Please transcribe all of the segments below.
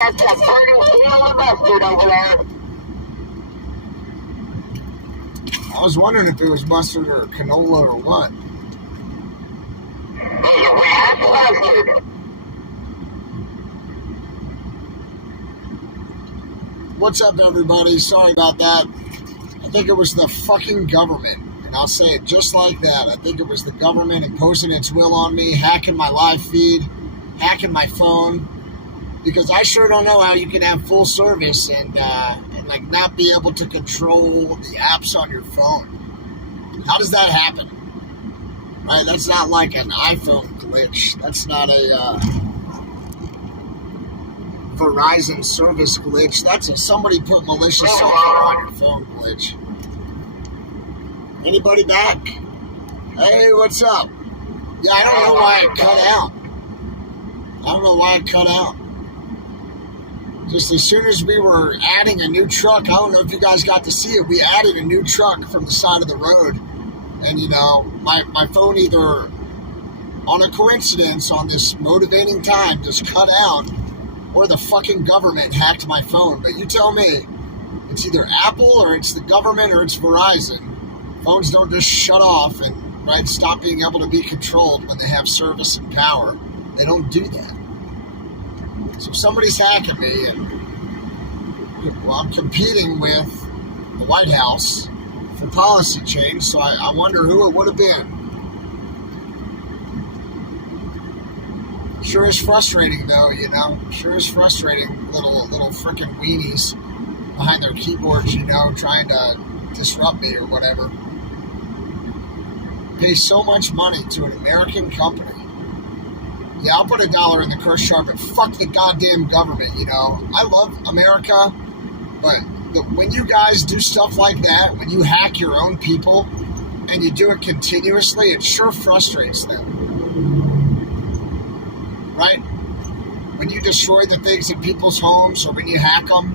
That's a pretty steely mustard over there. I was wondering if it was mustard or canola or what. There's red mustard. What's up, everybody? Sorry about that. I think it was the fucking government. And I'll say it just like that. I think it was the government imposing its will on me, hacking my live feed, hacking my phone. Because I sure don't know how you can have full service and like not be able to control the apps on your phone. How does that happen? Right? That's not like an iPhone glitch. That's not a Verizon service glitch. That's a somebody put malicious software on your phone glitch. Anybody back? Hey, what's up? Yeah, I don't know why it cut out. I don't know why it cut out. Just as soon as we were adding a new truck, I don't know if you guys got to see it, we added a new truck from the side of the road. And, you know, my phone either, on a coincidence, on this motivating time, just cut out, or the fucking government hacked my phone. But you tell me, it's either Apple, or it's the government, or it's Verizon. Phones don't just shut off and, right, stop being able to be controlled when they have service and power. They don't do that. So somebody's hacking me, and well, I'm competing with the White House for policy change, so I wonder who it would have been. Sure is frustrating, though, you know. Sure is frustrating, little frickin' weenies behind their keyboards, you know, trying to disrupt me or whatever. Pay so much money to an American company. Yeah, I'll put $1 in the curse jar, but fuck the goddamn government, you know. I love America, but when you guys do stuff like that, when you hack your own people, and you do it continuously, it sure frustrates them. Right? When you destroy the things in people's homes, or when you hack them,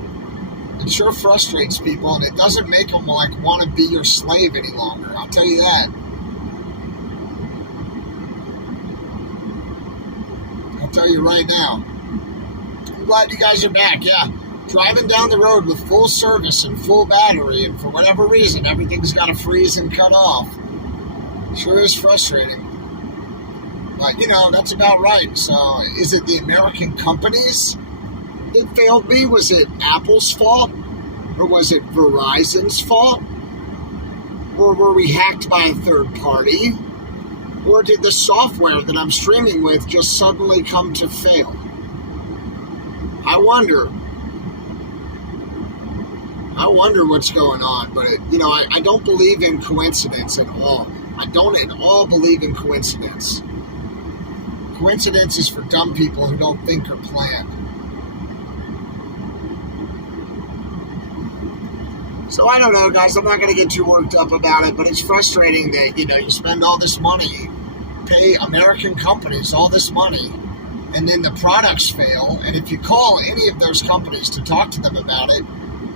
it sure frustrates people, and it doesn't make them, like, want to be your slave any longer. I'll tell you that. Tell you right now. I'm glad you guys are back. Yeah, driving down the road with full service and full battery, and for whatever reason everything's got to freeze and cut off. Sure is frustrating. But you know, that's about right. So is it the American companies that failed me? Was it Apple's fault, or was it Verizon's fault, or were we hacked by a third party? Or did the software that I'm streaming with just suddenly come to fail? I wonder what's going on. But, you know, I don't believe in coincidence at all. I don't at all believe in coincidence. Coincidence is for dumb people who don't think or plan. So I don't know, guys. I'm not going to get too worked up about it, but it's frustrating that, you know, you spend all this money, pay American companies all this money, and then the products fail. And if you call any of those companies to talk to them about it,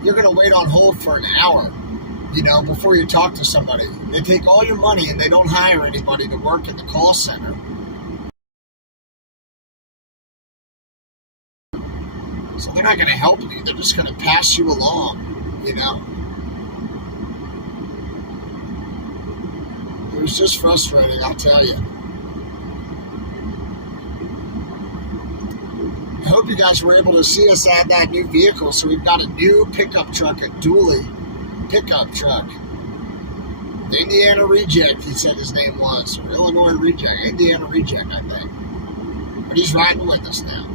you're going to wait on hold for an hour, you know, before you talk to somebody. They take all your money and they don't hire anybody to work in the call center. So they're not going to help you. They're just going to pass you along, you know. It was just frustrating, I'll tell you. I hope you guys were able to see us add that new vehicle. So we've got a new pickup truck, a dually pickup truck. The Indiana Reject, he said his name was, or Illinois Reject, Indiana Reject, I think. But he's riding with us now.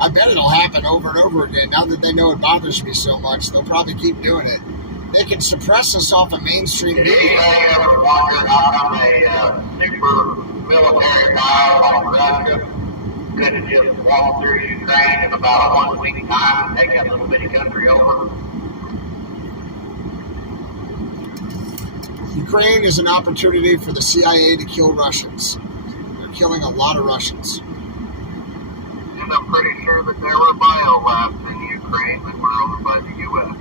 I bet it'll happen over and over again. Now that they know it bothers me so much, they'll probably keep doing it. They can suppress us off of mainstream media. Did anybody ever wonder how come a super military power like Russia couldn't just walk through Ukraine in about a 1 week time and take that little bitty country over? Ukraine is an opportunity for the CIA to kill Russians. They're killing a lot of Russians. And I'm pretty sure that there were biolabs in Ukraine that were owned by the U.S.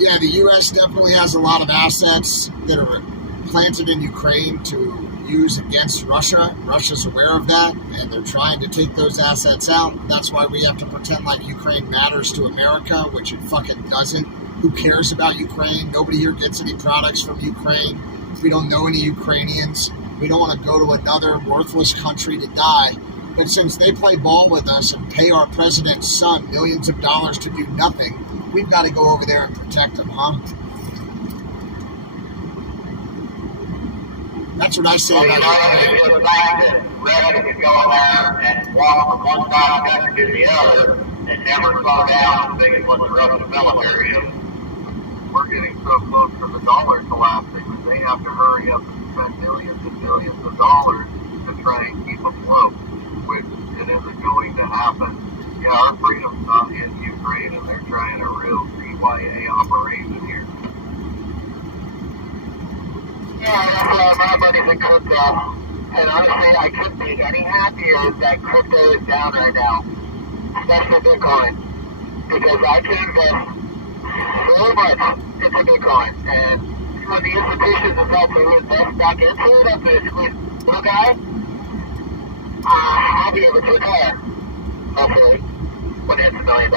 Yeah, the U.S. definitely has a lot of assets that are planted in Ukraine to use against Russia. Russia's aware of that, and they're trying to take those assets out. That's why we have to pretend like Ukraine matters to America, which it fucking doesn't. Who cares about Ukraine? Nobody here gets any products from Ukraine. We don't know any Ukrainians. We don't want to go to another worthless country to die. But since they play ball with us and pay our president's son millions of dollars to do nothing, we've got to go over there and protect them, huh? That's what I say Well, about Ukraine. it's just that Russia could go in there and walk from one side of the country to the other and never slow down as big as what the Russian military is. We're getting so close to the dollar collapsing that they have to hurry up and spend millions and billions of dollars to try and keep afloat, which it isn't going to happen. Yeah, our freedom's not in Ukraine, and they're trying a real CYA operation here. Yeah, that's why my money's in crypto. And honestly, I couldn't be any happier that crypto is down right now, especially Bitcoin, because I can invest so much into Bitcoin. And when the institutions decide to invest back into it after they squeeze little guy, I'll be able to retire, hopefully, when it hits $1 million.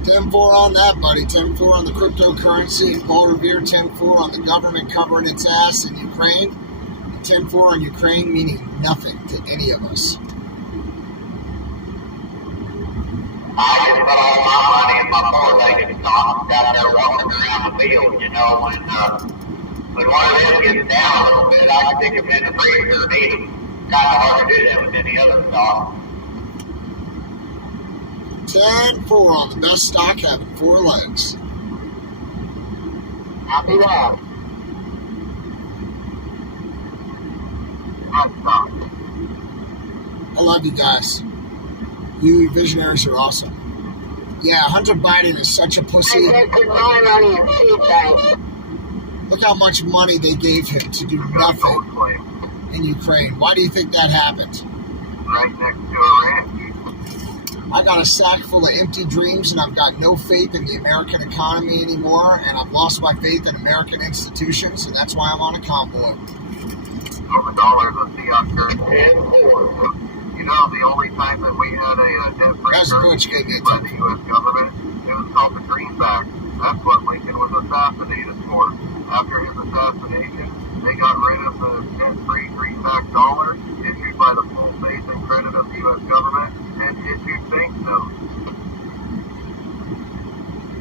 10-4 on that, buddy. 10-4 on the cryptocurrency, and Paul Revere 10-4 on the government covering its ass in Ukraine. 10-4 on Ukraine meaning nothing to any of us. I just put all my money in my four-legged stock down there walking around the field, you know, when one of them gets down a little bit, I can stick them in the freezer and eat them. Kind of hard to do that with any other stock. 10-4 on the best stock having 4 legs. I'll be wrong. Hot stock. I love you guys. You visionaries are awesome. Yeah, Hunter Biden is such a pussy. Look how much money they gave him to do nothing in Ukraine. Why do you think that happened? Right next to a ranch. I got a sack full of empty dreams, and I've got no faith in the American economy anymore, and I've lost my faith in American institutions, and that's why I'm on a convoy. Over dollars of fiat currency. You know, the only time that we had a debt-free That's Butch gave me a by tip. the U.S. government, it was called the Greenback. That's what Lincoln was assassinated for. After his assassination, they got rid of the debt-free Greenback dollar issued by the full faith and credit of the U.S. government and issued bank notes.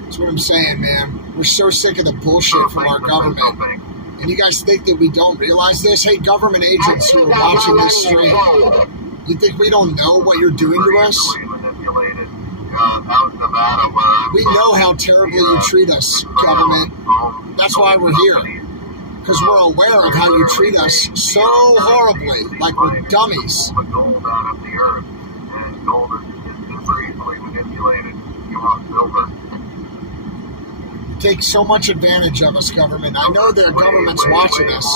That's what I'm saying, man. We're so sick of the bullshit from our government. And you guys think that we don't realize this? Hey, government agents who are watching this stream, you think we don't know what you're doing to us? We know how terribly you treat us, government. That's why we're here. Because we're aware of how you treat us so horribly, like we're dummies. Take so much advantage of us, government. I know their government's watching us.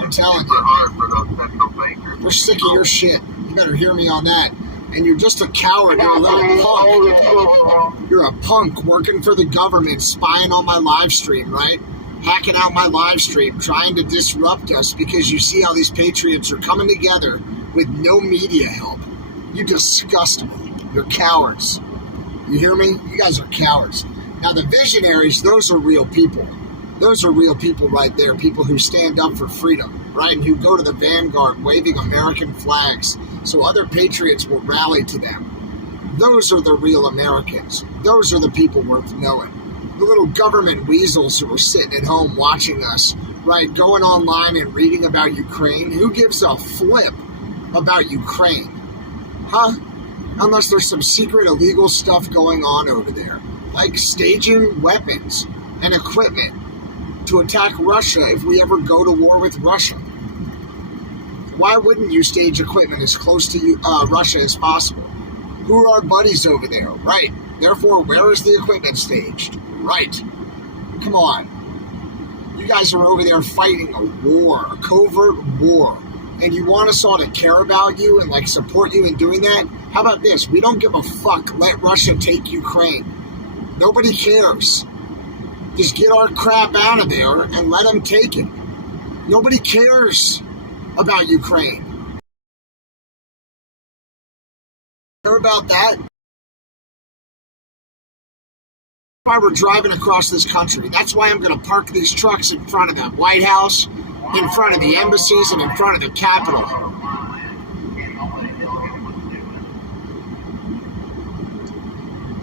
I'm telling you. We're sick of your shit. You better hear me on that. And you're just a coward. You're a little punk. You're a punk working for the government, spying on my live stream, right? Hacking out my live stream, trying to disrupt us because you see how these patriots are coming together with no media help. You disgust me. You're cowards. You hear me? You guys are cowards. Now, the visionaries, those are real people. Those are real people right there, people who stand up for freedom, right, and who go to the vanguard waving American flags so other patriots will rally to them. Those are the real Americans. Those are the people worth knowing. The little government weasels who are sitting at home watching us, right, going online and reading about Ukraine. Who gives a flip about Ukraine? Huh? Unless there's some secret illegal stuff going on over there, like staging weapons and equipment to attack Russia if we ever go to war with Russia. Why wouldn't you stage equipment as close to Russia as possible? Who are our buddies over there? Right. Therefore, where is the equipment staged? Right. Come on. You guys are over there fighting a war, a covert war, and you want us all to care about you and like support you in doing that? How about this? We don't give a fuck. Let Russia take Ukraine. Nobody cares. Just get our crap out of there and let them take it. Nobody cares about Ukraine. Care about that? If I were driving across this country, that's why I'm going to park these trucks in front of the White House, in front of the embassies, and in front of the Capitol.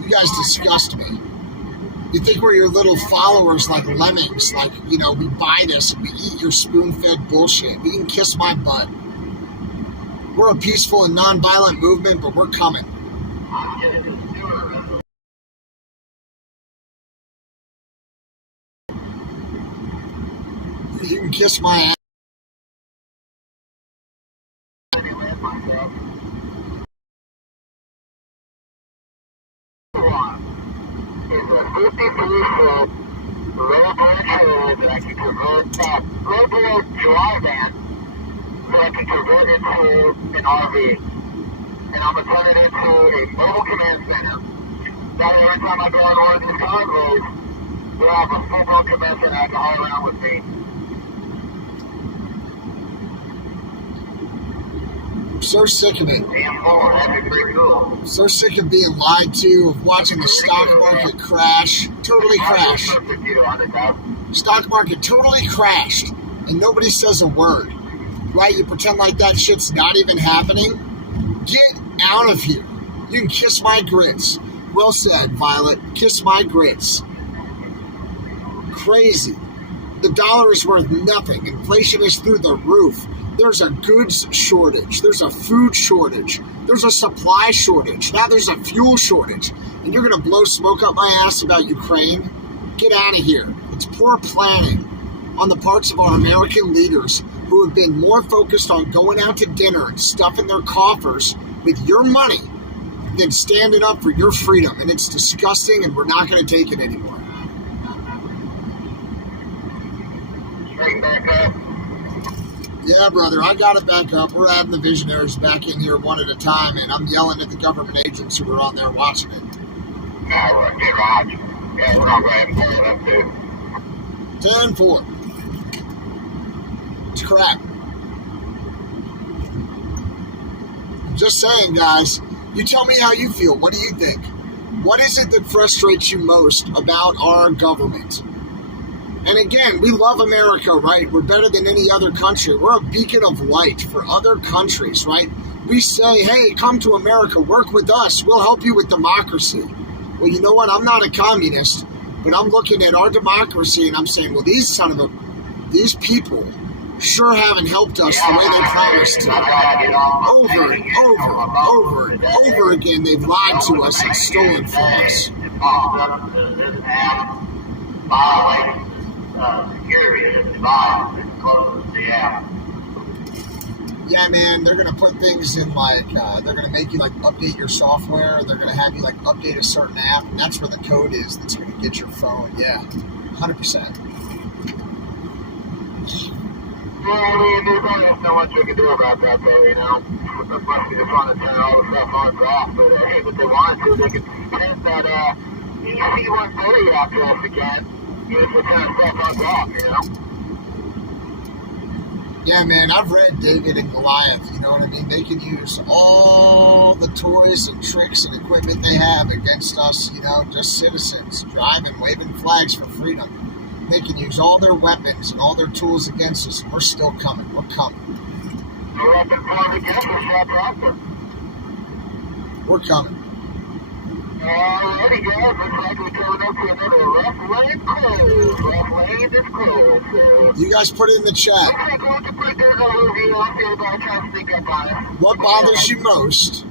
You guys disgust me. You think we're your little followers like lemmings, like, you know, we buy this and we eat your spoon-fed bullshit. You can kiss my butt. We're a peaceful and non-violent movement, but we're coming. You can kiss my ass. Is a 53-foot low branch that I can convert low dry van so I can convert it to an RV. And I'm going to turn it into a mobile command center. That way every time I go on one of these convoys, we'll have a full-blown command center I can haul around with me. I'm so sick of it. That'd be pretty cool. So sick of being lied to, of watching the stock market crash. Totally crash. Stock market totally crashed, and nobody says a word. Right? You pretend like that shit's not even happening. Get out of here. You can kiss my grits. Well said, Violet. Kiss my grits. Crazy. The dollar is worth nothing. Inflation is through the roof. There's a goods shortage. There's a food shortage. There's a supply shortage. Now there's a fuel shortage. And you're going to blow smoke up my ass about Ukraine? Get out of here. It's poor planning on the parts of our American leaders who have been more focused on going out to dinner and stuffing their coffers with your money than standing up for your freedom. And it's disgusting, and we're not going to take it anymore. Straight back up. Yeah, brother, I got it back up. We're having the visionaries back in here one at a time, and I'm yelling at the government agents who are on there watching it. No, we're get Roger. Yeah, we're all going to pull it up too. 10-4. It's crap. Just saying, guys. You tell me how you feel. What do you think? What is it that frustrates you most about our government? And again, we love America, right? We're better than any other country. We're a beacon of light for other countries, right? We say, hey, come to America, work with us. We'll help you with democracy. Well, you know what? I'm not a communist, but I'm looking at our democracy and I'm saying, well, these people sure haven't helped us the way they promised to. Over and over again, they've lied to us and stolen from us. Security is divided and closes the app. Yeah, man, they're going to put things in like, they're going to make you like update your software. They're going to have you like update a certain app. And that's where the code is that's going to get your phone. Yeah, 100%. Yeah, I mean, there's almost not much we can do about that, though, you know. Unless we just want to turn all the stuff on and off. But if they wanted to, they could send that EC-130 out to us again. Use the kind of stuff on top, you know? Yeah, man, I've read David and Goliath, you know what I mean? They can use all the toys and tricks and equipment they have against us, you know, just citizens driving, waving flags for freedom. They can use all their weapons and all their tools against us, and we're still coming. We're coming. No weapon formed against us shall prosper. We're coming. Alrighty, guys, looks like we're coming up to another rough lane close. Rough lane is closed, so... You guys put it in the chat. Looks like we'll have to put this overview up here about trying to sneak up on us. What bothers you most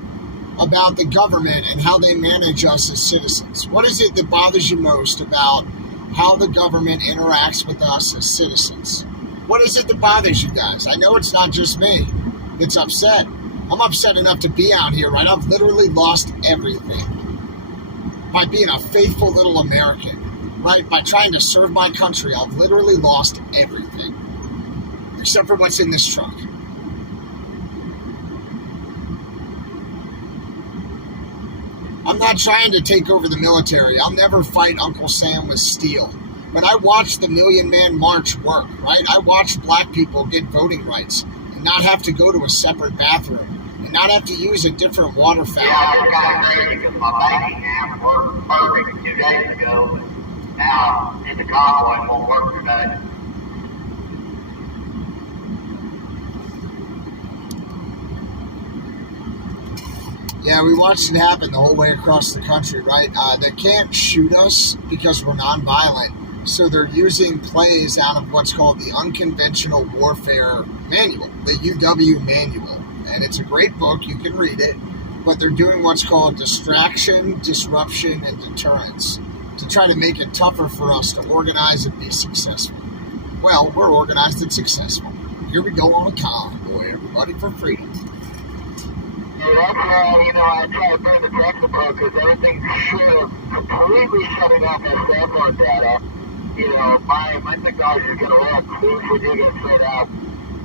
about the government and how they manage us as citizens? What is it that bothers you most about how the government interacts with us as citizens? What is it that bothers you guys? I know it's not just me that's upset. I'm upset enough to be out here, right? I've literally lost everything by being a faithful little American, right? By trying to serve my country, I've literally lost everything except for what's in this truck. I'm not trying to take over the military. I'll never fight Uncle Sam with steel. But I watched the Million Man March work, right? I watched black people get voting rights and not have to go to a separate bathroom and not have to use a different water fountain. Yeah, it's kind of crazy because my banking app worked perfect 2 days ago, and now in the convoy won't work today. Yeah, we watched it happen the whole way across the country, right? They can't shoot us because we're nonviolent, so they're using plays out of what's called the Unconventional Warfare Manual, the UW Manual. And it's a great book, you can read it, but they're doing what's called distraction, disruption, and deterrence to try to make it tougher for us to organize and be successful. Well, we're organized and successful. Here we go on a convoy, everybody, for freedom. That's why, I try to bring the tech approach because everything's short of completely shutting off our cell phone data. My technology is going to work as soon as we do get set up.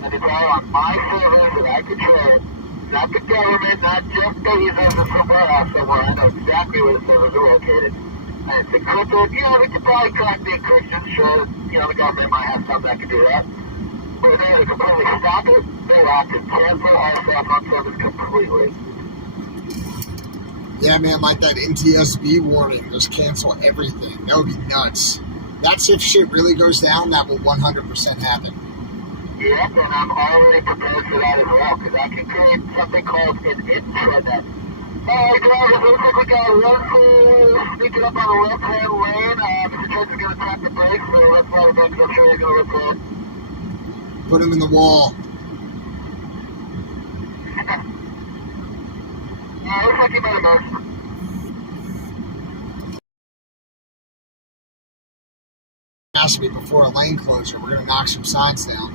And it's all on my servers that I control, not the government, not just the users of somewhere else somewhere. I know exactly where the servers are located. And it's encrypted. We could probably crack the encryption. Sure, the government might have something that can do that. But in order to completely stop it, they will have to cancel our cell phone service completely. Yeah, man, like that NTSB warning, just cancel everything. That would be nuts. That's if shit really goes down, that will 100% happen. Yep, and I'm already prepared for that as well, because I can create something called an intranet. Alright, drivers, looks like we got one fool sneaking up on the left-hand lane. Mr. Church is going to tap the brakes, so let's let him in, because I'm sure he's going to report. Put him in the wall. Looks like he might have missed. Asked me before a lane closure. We're going to knock some signs down.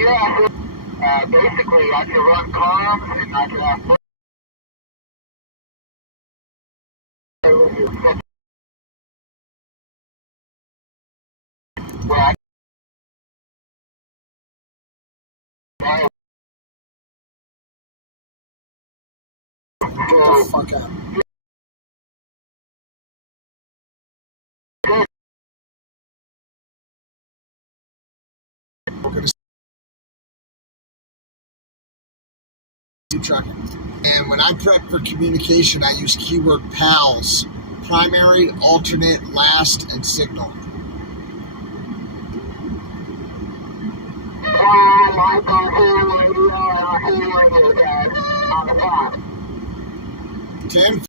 Yeah, basically, I can run comms and I can have where I Get the fuck out. We're going to keep trucking. And when I prep for communication, I use keyword PALS. Primary, alternate, last, and signal. my radio guys on the top. 10.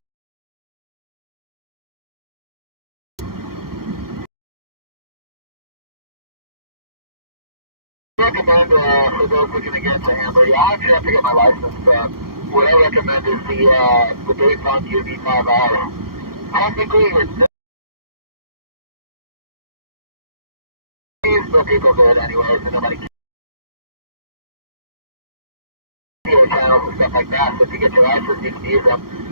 Recommend for those looking to get into Hamburg, I actually have to get my license. What I recommend is the base on UV5R. Technically, but people do it anyway, so nobody can see your channels and stuff like that. So if you get your license, you can use them.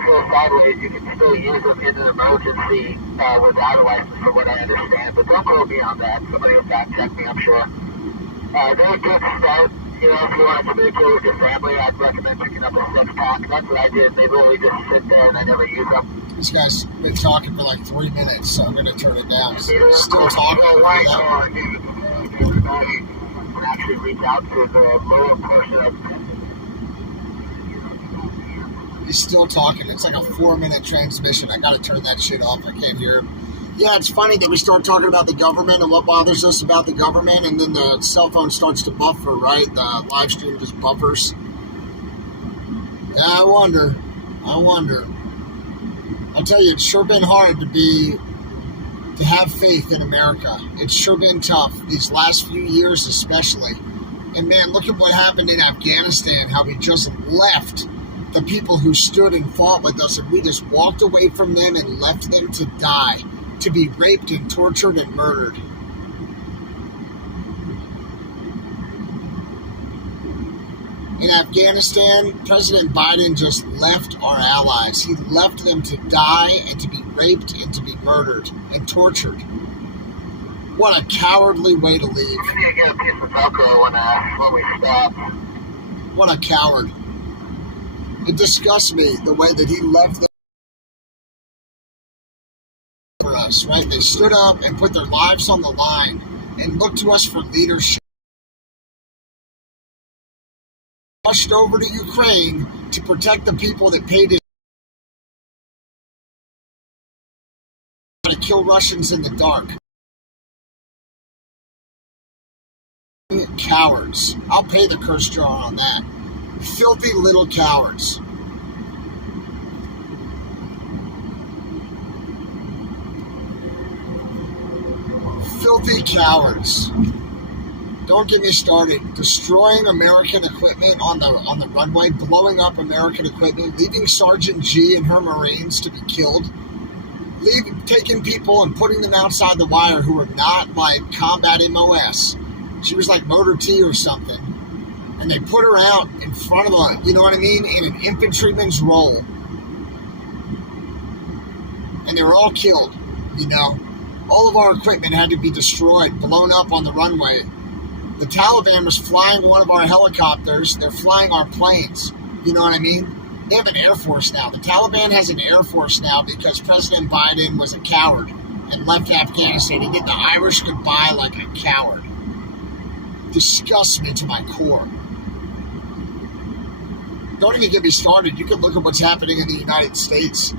So sideways, you can still use them in an emergency without a license, from what I understand. But don't quote me on that. Somebody will fact check me, I'm sure. They're a good start. If you want to communicate with your family, I'd recommend picking up a 6-pack. That's what I did. They really just sit there and I never use them. This guy's been talking for like 3 minutes, so I'm going to turn it down. Still talking. Everybody can actually reach out to the lower portion of. He's still talking. It's like a 4-minute transmission. I got to turn that shit off. I can't hear him. Yeah, it's funny that we start talking about the government and what bothers us about the government, and then the cell phone starts to buffer, right? The live stream just buffers. Yeah, I wonder. I'll tell you, it's sure been hard to have faith in America. It's sure been tough, these last few years especially. And man, look at what happened in Afghanistan, how we just left the people who stood and fought with us, and we just walked away from them and left them to die, to be raped and tortured and murdered. In Afghanistan, President Biden just left our allies. He left them to die and to be raped and to be murdered and tortured. What a cowardly way to leave. We need to get a piece of Velcro when we stop. What a coward. It disgusts me the way that he left them for us, right? They stood up and put their lives on the line and looked to us for leadership. Rushed over to Ukraine to protect the people that paid his to kill Russians in the dark. Cowards. I'll pay the curse jar on that. Filthy little cowards. Filthy cowards. Don't get me started. Destroying American equipment on the runway, blowing up American equipment, leaving Sergeant G and her Marines to be killed, taking people and putting them outside the wire who were not like combat MOS. She was like Motor T or something. And they put her out in front of a, you know what I mean, in an infantryman's role. And they were all killed, you know. All of our equipment had to be destroyed, blown up on the runway. The Taliban was flying one of our helicopters. They're flying our planes. You know what I mean? They have an Air Force now. The Taliban has an Air Force now because President Biden was a coward and left Afghanistan. He did the Irish goodbye like a coward. Disgusts me to my core. Don't even get me started. You can look at what's happening in the United States,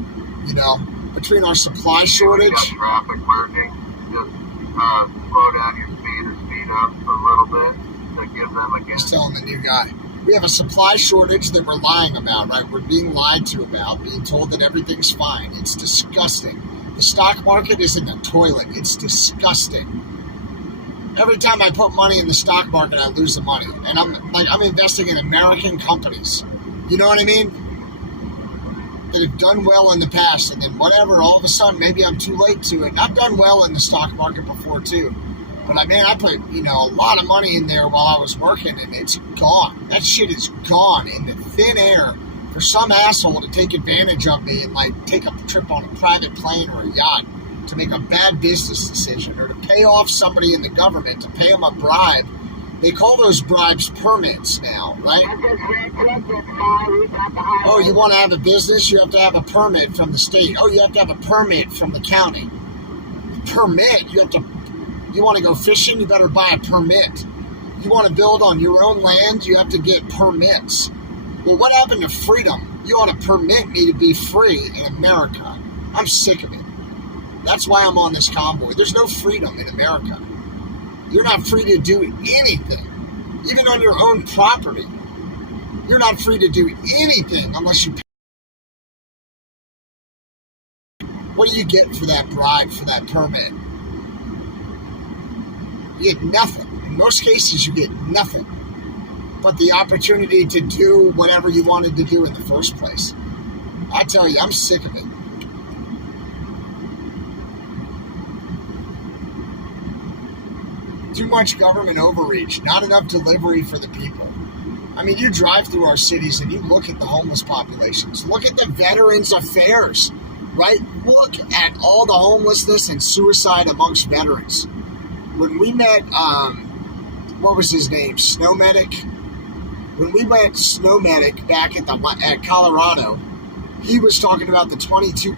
you know, between our supply shortage. Traffic merging, just slow down your speed or speed up for a little bit to give them a Just telling the new guy. We have a supply shortage that we're lying about, right? We're being lied to about, being told that everything's fine. It's disgusting. The stock market is in the toilet. It's disgusting. Every time I put money in the stock market, I lose the money. And I'm investing in American companies. You know what I mean? That have done well in the past. And then whatever, all of a sudden, maybe I'm too late to it. And I've done well in the stock market before, too. But I put, a lot of money in there while I was working, and it's gone. That shit is gone in the thin air for some asshole to take advantage of me and, take a trip on a private plane or a yacht to make a bad business decision or to pay off somebody in the government, to pay them a bribe. They call those bribes permits now, right? Oh, you want to have a business? You have to have a permit from the state. Oh, you have to have a permit from the county. Permit? You want to go fishing? You better buy a permit. You want to build on your own land? You have to get permits. Well, what happened to freedom? You ought to permit me to be free in America. I'm sick of it. That's why I'm on this convoy. There's no freedom in America. You're not free to do anything, even on your own property. You're not free to do anything unless you pay. What do you get for that bribe, for that permit? You get nothing. In most cases, you get nothing but the opportunity to do whatever you wanted to do in the first place. I tell you, I'm sick of it. Too much government overreach, not enough delivery for the people. I mean, you drive through our cities and you look at the homeless populations. Look at the Veterans Affairs, right? Look at all the homelessness and suicide amongst veterans. When we met, what was his name? Snow Medic? When we met Snow Medic back at Colorado, he was talking about the 22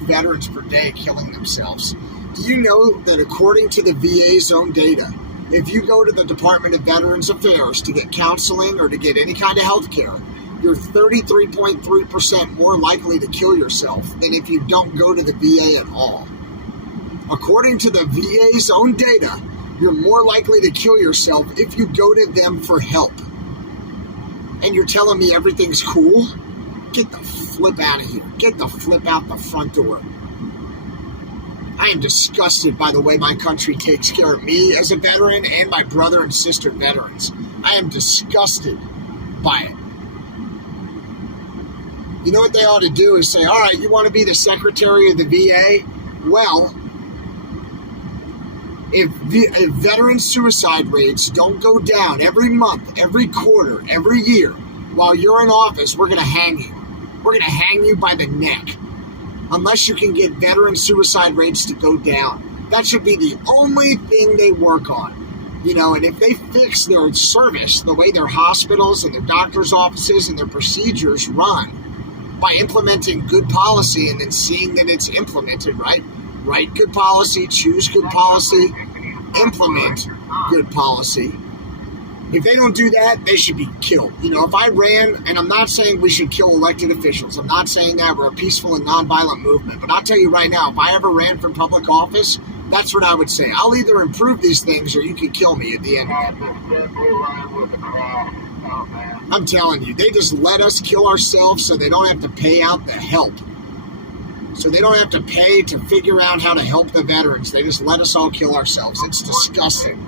veterans per day killing themselves. Do you know that according to the VA's own data, if you go to the Department of Veterans Affairs to get counseling or to get any kind of health care, you're 33.3% more likely to kill yourself than if you don't go to the VA at all. According to the VA's own data, you're more likely to kill yourself if you go to them for help. And you're telling me everything's cool? Get the flip out of here. Get the flip out the front door. I am disgusted by the way my country takes care of me as a veteran and my brother and sister veterans. I am disgusted by it. You know what they ought to do is say, all right, you want to be the secretary of the VA? Well, if veteran suicide rates don't go down every month, every quarter, every year, while you're in office, we're going to hang you. We're going to hang you by the neck. Unless you can get veteran suicide rates to go down. That should be the only thing they work on. You know, and if they fix their service, the way their hospitals and their doctors' offices and their procedures run, by implementing good policy and then seeing that it's implemented, right? Write good policy, choose good policy, implement good policy. If they don't do that, they should be killed. You know, if I ran, and I'm not saying we should kill elected officials. I'm not saying that. We're a peaceful and nonviolent movement. But I'll tell you right now, if I ever ran for public office, that's what I would say. I'll either improve these things or you can kill me at the end of it. I'm telling you, they just let us kill ourselves so they don't have to pay out the help. So they don't have to pay to figure out how to help the veterans. They just let us all kill ourselves. It's disgusting.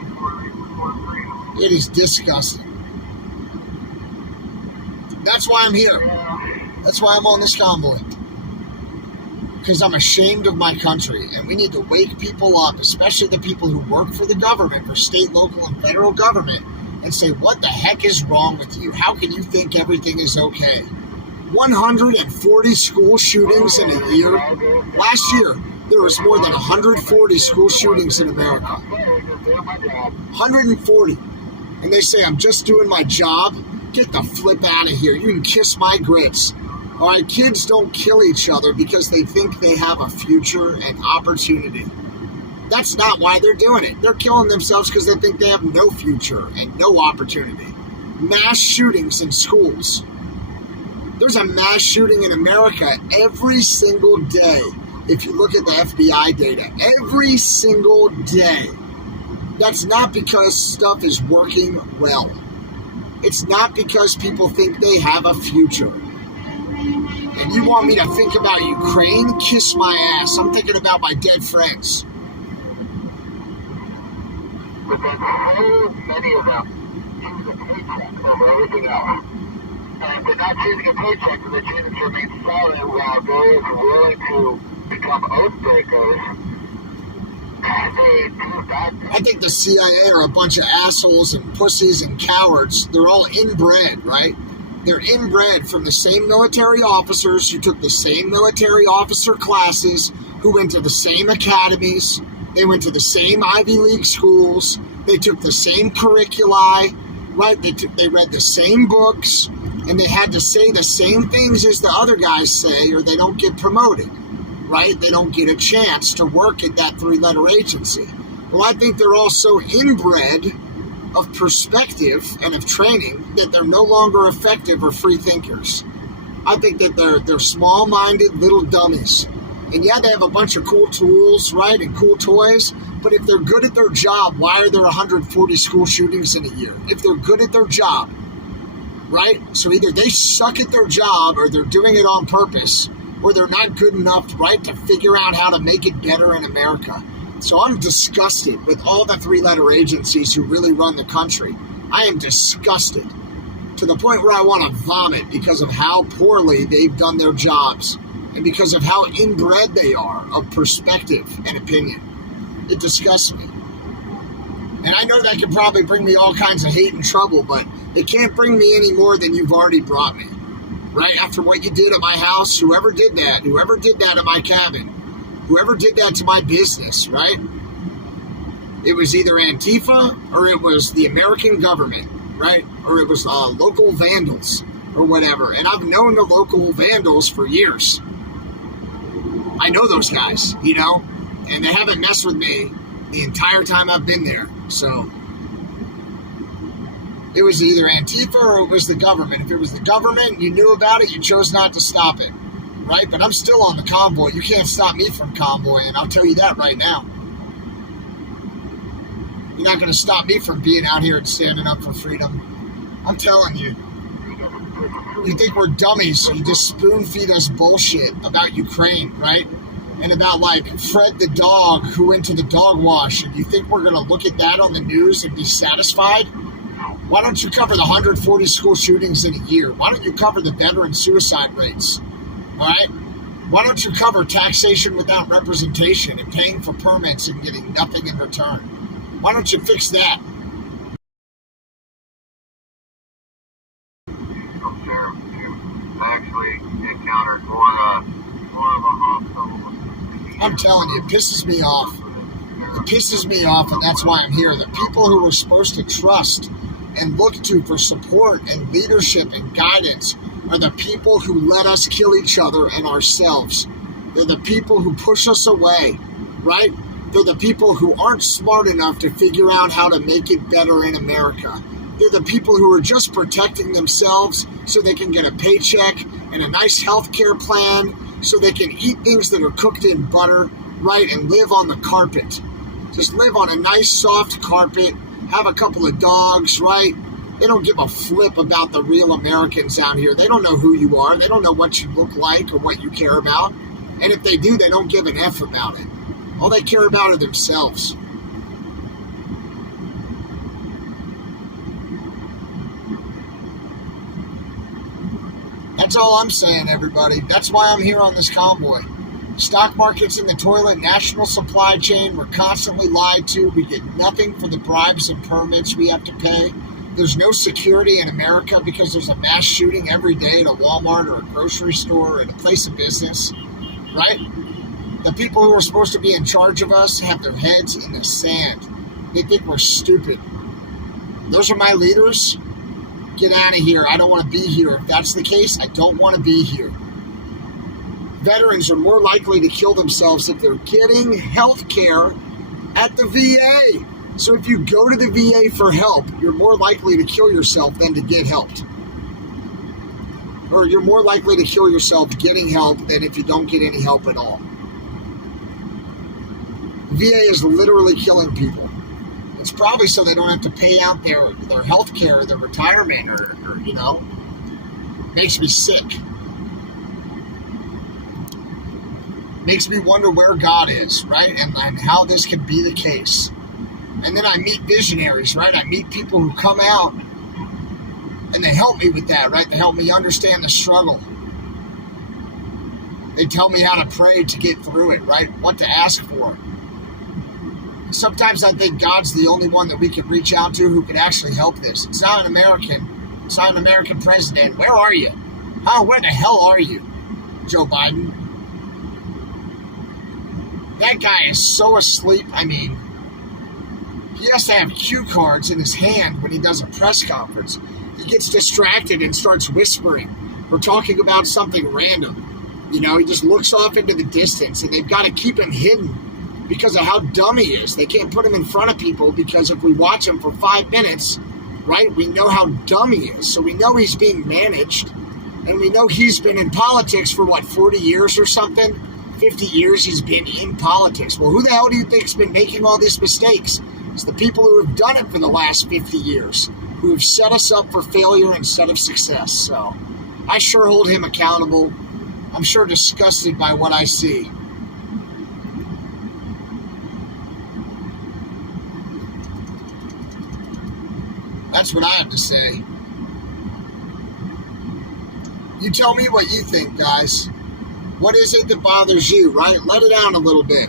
It is disgusting. That's why I'm here. That's why I'm on this convoy. Because I'm ashamed of my country. And we need to wake people up, especially the people who work for the government, for state, local, and federal government, and say, what the heck is wrong with you? How can you think everything is okay? 140 school shootings in a year. Last year, there was more than 140 school shootings in America. 140. And they say, I'm just doing my job. Get the flip out of here. You can kiss my grits. All right, kids don't kill each other because they think they have a future and opportunity. That's not why they're doing it. They're killing themselves because they think they have no future and no opportunity. Mass shootings in schools. There's a mass shooting in America every single day. If you look at the FBI data, every single day. That's not because stuff is working well. It's not because people think they have a future. And you want me to think about Ukraine? Kiss my ass. I'm thinking about my dead friends. But then so many of them choose a paycheck over everything else. And if they're not choosing a paycheck, then they're choosing to remain silent while those willing to become oath breakers, they do that. I think the CIA are a bunch of assholes and pussies and cowards. They're all inbred, right? They're inbred from the same military officers who took the same military officer classes, who went to the same academies. They went to the same Ivy League schools. They took the same curricula, right? They read the same books, and they had to say the same things as the other guys say, or they don't get promoted, right? They don't get a chance to work at that three-letter agency. Well, I think they're all so inbred of perspective and of training that they're no longer effective or free thinkers. I think that they're small-minded little dummies. And yeah, they have a bunch of cool tools, right, and cool toys, but if they're good at their job, why are there 140 school shootings in a year? If they're good at their job, right? So either they suck at their job or they're doing it on purpose, or they're not good enough, right, to figure out how to make it better in America. So I'm disgusted with all the three-letter agencies who really run the country. I am disgusted to the point where I want to vomit because of how poorly they've done their jobs and because of how inbred they are of perspective and opinion. It disgusts me. And I know that could probably bring me all kinds of hate and trouble, but it can't bring me any more than you've already brought me. Right? After what you did at my house, whoever did that at my cabin, whoever did that to my business, right? It was either Antifa or it was the American government, right? Or it was local vandals or whatever. And I've known the local vandals for years. I know those guys, you know, and they haven't messed with me the entire time I've been there. So it was either Antifa or it was the government. If it was the government, you knew about it, you chose not to stop it. Right? But I'm still on the convoy. You can't stop me from convoying. I'll tell you that right now. You're not going to stop me from being out here and standing up for freedom. I'm telling you. You think we're dummies, so you just spoon feed us bullshit about Ukraine, right? And about, like, Fred the dog who went to the dog wash. And you think we're going to look at that on the news and be satisfied? Why don't you cover the 140 school shootings in a year? Why don't you cover the veteran suicide rates? All right? Why don't you cover taxation without representation and paying for permits and getting nothing in return? Why don't you fix that? I'm sure I actually encountered more of a hostile. I'm telling you, it pisses me off. It pisses me off, and that's why I'm here. The people who we're supposed to trust and look to for support and leadership and guidance are the people who let us kill each other and ourselves. They're the people who push us away, right? They're the people who aren't smart enough to figure out how to make it better in America. They're the people who are just protecting themselves so they can get a paycheck and a nice health care plan so they can eat things that are cooked in butter, right, and live on the carpet. Just live on a nice soft carpet, have a couple of dogs, right? They don't give a flip about the real Americans out here. They don't know who you are. They don't know what you look like or what you care about. And if they do, they don't give an F about it. All they care about are themselves. That's all I'm saying, everybody. That's why I'm here on this convoy. Stock market's in the toilet, national supply chain, we're constantly lied to. We get nothing for the bribes and permits we have to pay. There's no security in America because there's a mass shooting every day at a Walmart or a grocery store or at a place of business, right? The people who are supposed to be in charge of us have their heads in the sand. They think we're stupid. Those are my leaders. Get out of here. I don't want to be here. If that's the case, I don't want to be here. Veterans are more likely to kill themselves if they're getting health care at the VA. So if you go to the VA for help, you're more likely to kill yourself than to get helped. Or you're more likely to kill yourself getting help than if you don't get any help at all. The VA is literally killing people. It's probably so they don't have to pay out their health care or their retirement or you know, makes me sick. Makes me wonder where God is, right? And how this could be the case. And then I meet visionaries, right? I meet people who come out and they help me with that, right? They help me understand the struggle. They tell me how to pray to get through it, right? What to ask for. Sometimes I think God's the only one that we can reach out to who could actually help this. It's not an American. It's not an American president. Where are you? Where the hell are you, Joe Biden? That guy is so asleep. I mean, he has to have cue cards in his hand when he does a press conference. He gets distracted and starts whispering or talking about something random. You know, he just looks off into the distance, and they've got to keep him hidden because of how dumb he is. They can't put him in front of people because if we watch him for 5 minutes, right, we know how dumb he is. So we know he's being managed, and we know he's been in politics for, 40 years or something? 50 years he's been in politics. Well, who the hell do you think's been making all these mistakes? It's the people who have done it for the last 50 years, who have set us up for failure instead of success. So I sure hold him accountable. I'm sure disgusted by what I see. That's what I have to say. You tell me what you think, guys. What is it that bothers you, right? Let it out a little bit.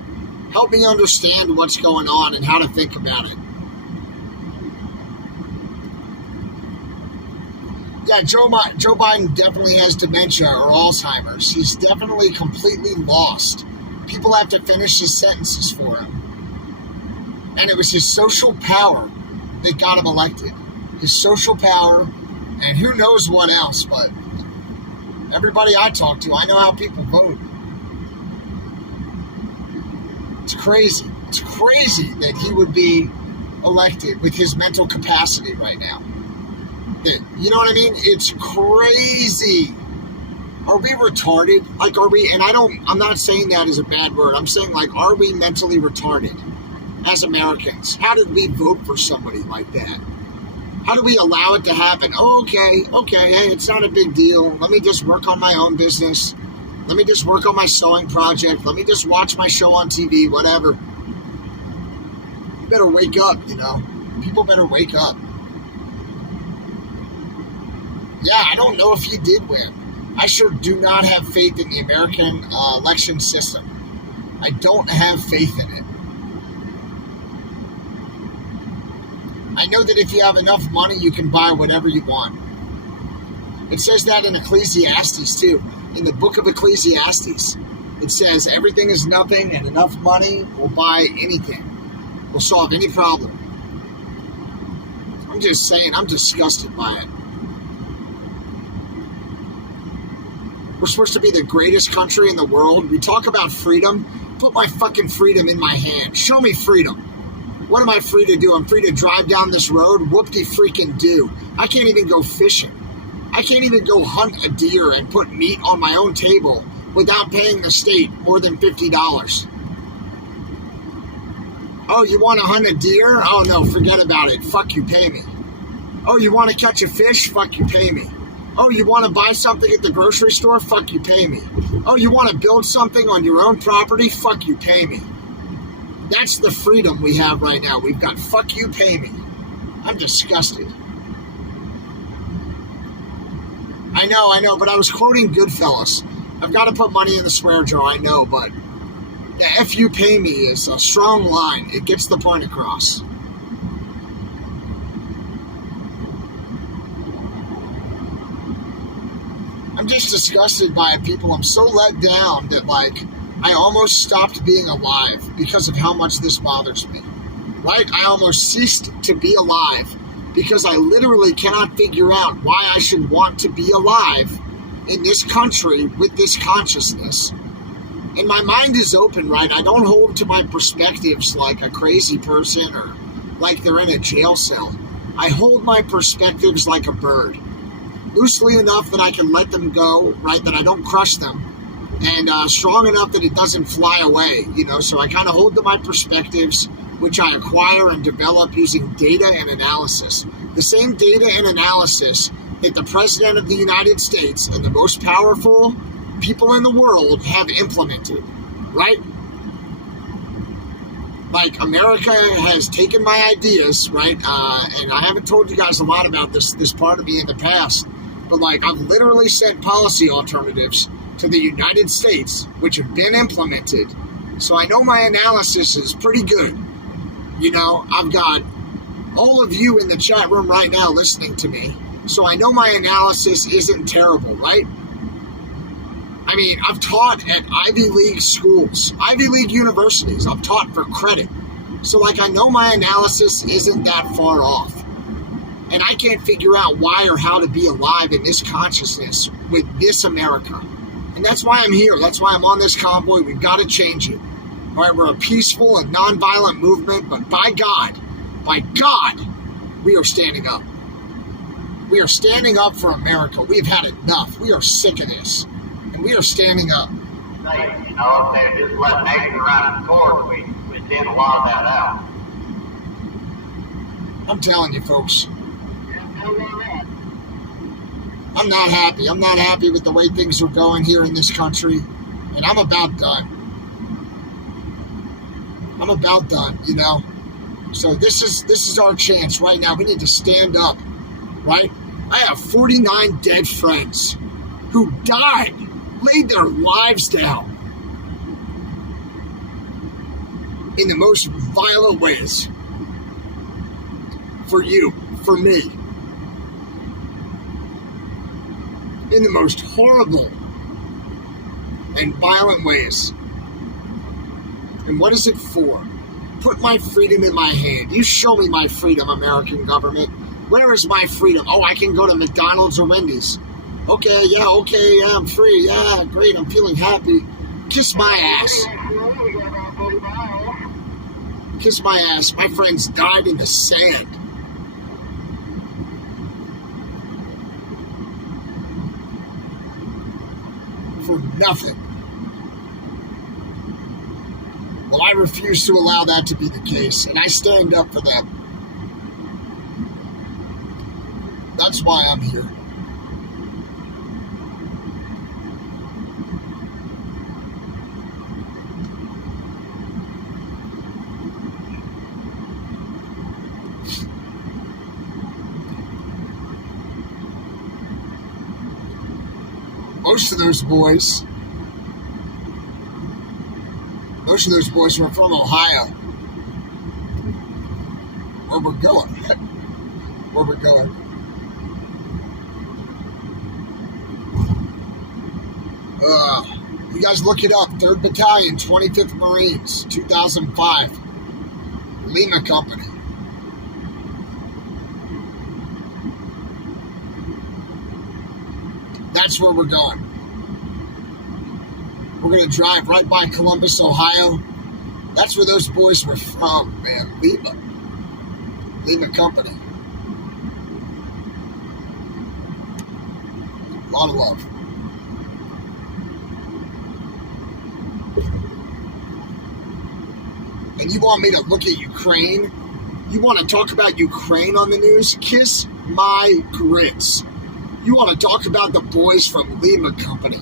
Help me understand what's going on and how to think about it. Yeah, Joe Biden definitely has dementia or Alzheimer's. He's definitely completely lost. People have to finish his sentences for him. And it was his social power that got him elected. His social power, and who knows what else, but everybody I talk to, I know how people vote. It's crazy. It's crazy that he would be elected with his mental capacity right now. You know what I mean? It's crazy. Are we retarded? Are we, and I'm not saying that as a bad word. I'm saying, are we mentally retarded as Americans? How did we vote for somebody like that? How do we allow it to happen? Oh, okay, hey, it's not a big deal. Let me just work on my own business. Let me just work on my sewing project. Let me just watch my show on TV, whatever. You better wake up, People better wake up. Yeah, I don't know if he did win. I sure do not have faith in the American election system. I don't have faith in it. I know that if you have enough money, you can buy whatever you want. It says that in Ecclesiastes, too. In the book of Ecclesiastes, it says everything is nothing and enough money will buy anything. will solve any problem. I'm just saying, I'm disgusted by it. We're supposed to be the greatest country in the world. We talk about freedom. Put my fucking freedom in my hand. Show me freedom. What am I free to do? I'm free to drive down this road? Whoop-de-freaking-do. I can't even go fishing. I can't even go hunt a deer and put meat on my own table without paying the state more than $50. Oh, you want to hunt a deer? Oh, no, forget about it. Fuck you, pay me. Oh, you want to catch a fish? Fuck you, pay me. Oh, you want to buy something at the grocery store? Fuck you, pay me. Oh, you want to build something on your own property? Fuck you, pay me. That's the freedom we have right now. We've got fuck you, pay me. I'm disgusted. I know, but I was quoting Goodfellas. I've got to put money in the swear jar, I know, but the F you pay me is a strong line. It gets the point across. I'm just disgusted by people. I'm so let down that, like, I almost stopped being alive because of how much this bothers me. Right? I almost ceased to be alive because I literally cannot figure out why I should want to be alive in this country with this consciousness. And my mind is open, right? I don't hold to my perspectives like a crazy person or like they're in a jail cell. I hold my perspectives like a bird. Loosely enough that I can let them go, right? That I don't crush them. And strong enough that it doesn't fly away, you know? So I kind of hold to my perspectives, which I acquire and develop using data and analysis. The same data and analysis that the President of the United States and the most powerful people in the world have implemented, right? Like, America has taken my ideas, right? And I haven't told you guys a lot about this part of me in the past, but, like, I've literally sent policy alternatives to the United States, which have been implemented. So I know my analysis is pretty good. You know, I've got all of you in the chat room right now listening to me. So I know my analysis isn't terrible, right? I mean, I've taught at Ivy League schools, Ivy League universities. I've taught for credit. So, like, I know my analysis isn't that far off. And I can't figure out why or how to be alive in this consciousness with this America. And that's why I'm here. That's why I'm on this convoy. We've got to change it. All right, we're a peaceful and nonviolent movement, but by God, we are standing up. We are standing up for America. We've had enough. We are sick of this. And we are standing up. You know, if they just let nature run its course, we thin a lot of that out. I'm telling you, folks. I'm not happy. I'm not happy with the way things are going here in this country. And I'm about done. I'm about done, you know. So this is our chance right now. We need to stand up, right? I have 49 dead friends who died, laid their lives down in the most violent ways for you, for me, in the most horrible and violent ways. And what is it for? Put my freedom in my hand. You show me my freedom, American government. Where is my freedom? Oh, I can go to McDonald's or Wendy's. Okay, yeah, I'm free. Yeah, great, I'm feeling happy. Kiss my ass. Kiss my ass. My friends died in the sand. For nothing. Well, I refuse to allow that to be the case, and I stand up for them. That's why I'm here. Most of those boys were from Ohio. Where we're going. Where we're going. You guys look it up. 3rd Battalion, 25th Marines, 2005. Lima Company. That's where we're going. We're going to drive right by Columbus, Ohio. That's where those boys were from, man. Lima Company. A lot of love. And you want me to look at Ukraine? You want to talk about Ukraine on the news? Kiss my grits. You want to talk about the boys from Lima Company.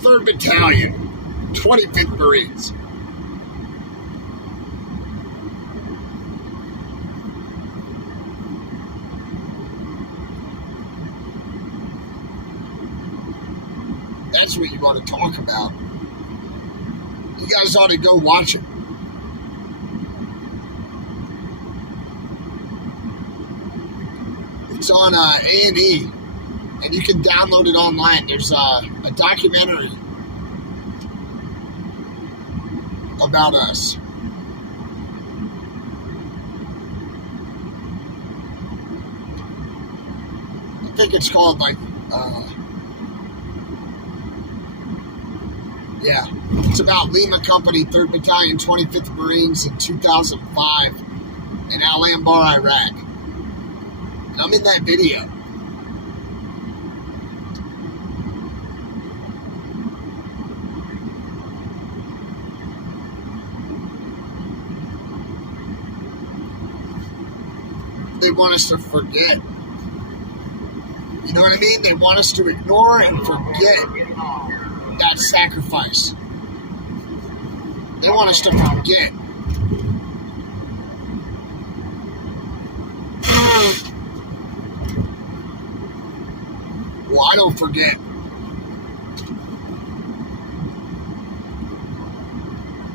3rd Battalion, 25th Marines. That's what you want to talk about. You guys ought to go watch it. It's on A&E, and you can download it online. There's a documentary about us. I think it's called it's about Lima Company, 3rd Battalion, 25th Marines in 2005 in Al Anbar, Iraq. And I'm in that video. They want us to forget. You know what I mean? They want us to ignore and forget that sacrifice. They want us to forget. Well, I don't forget.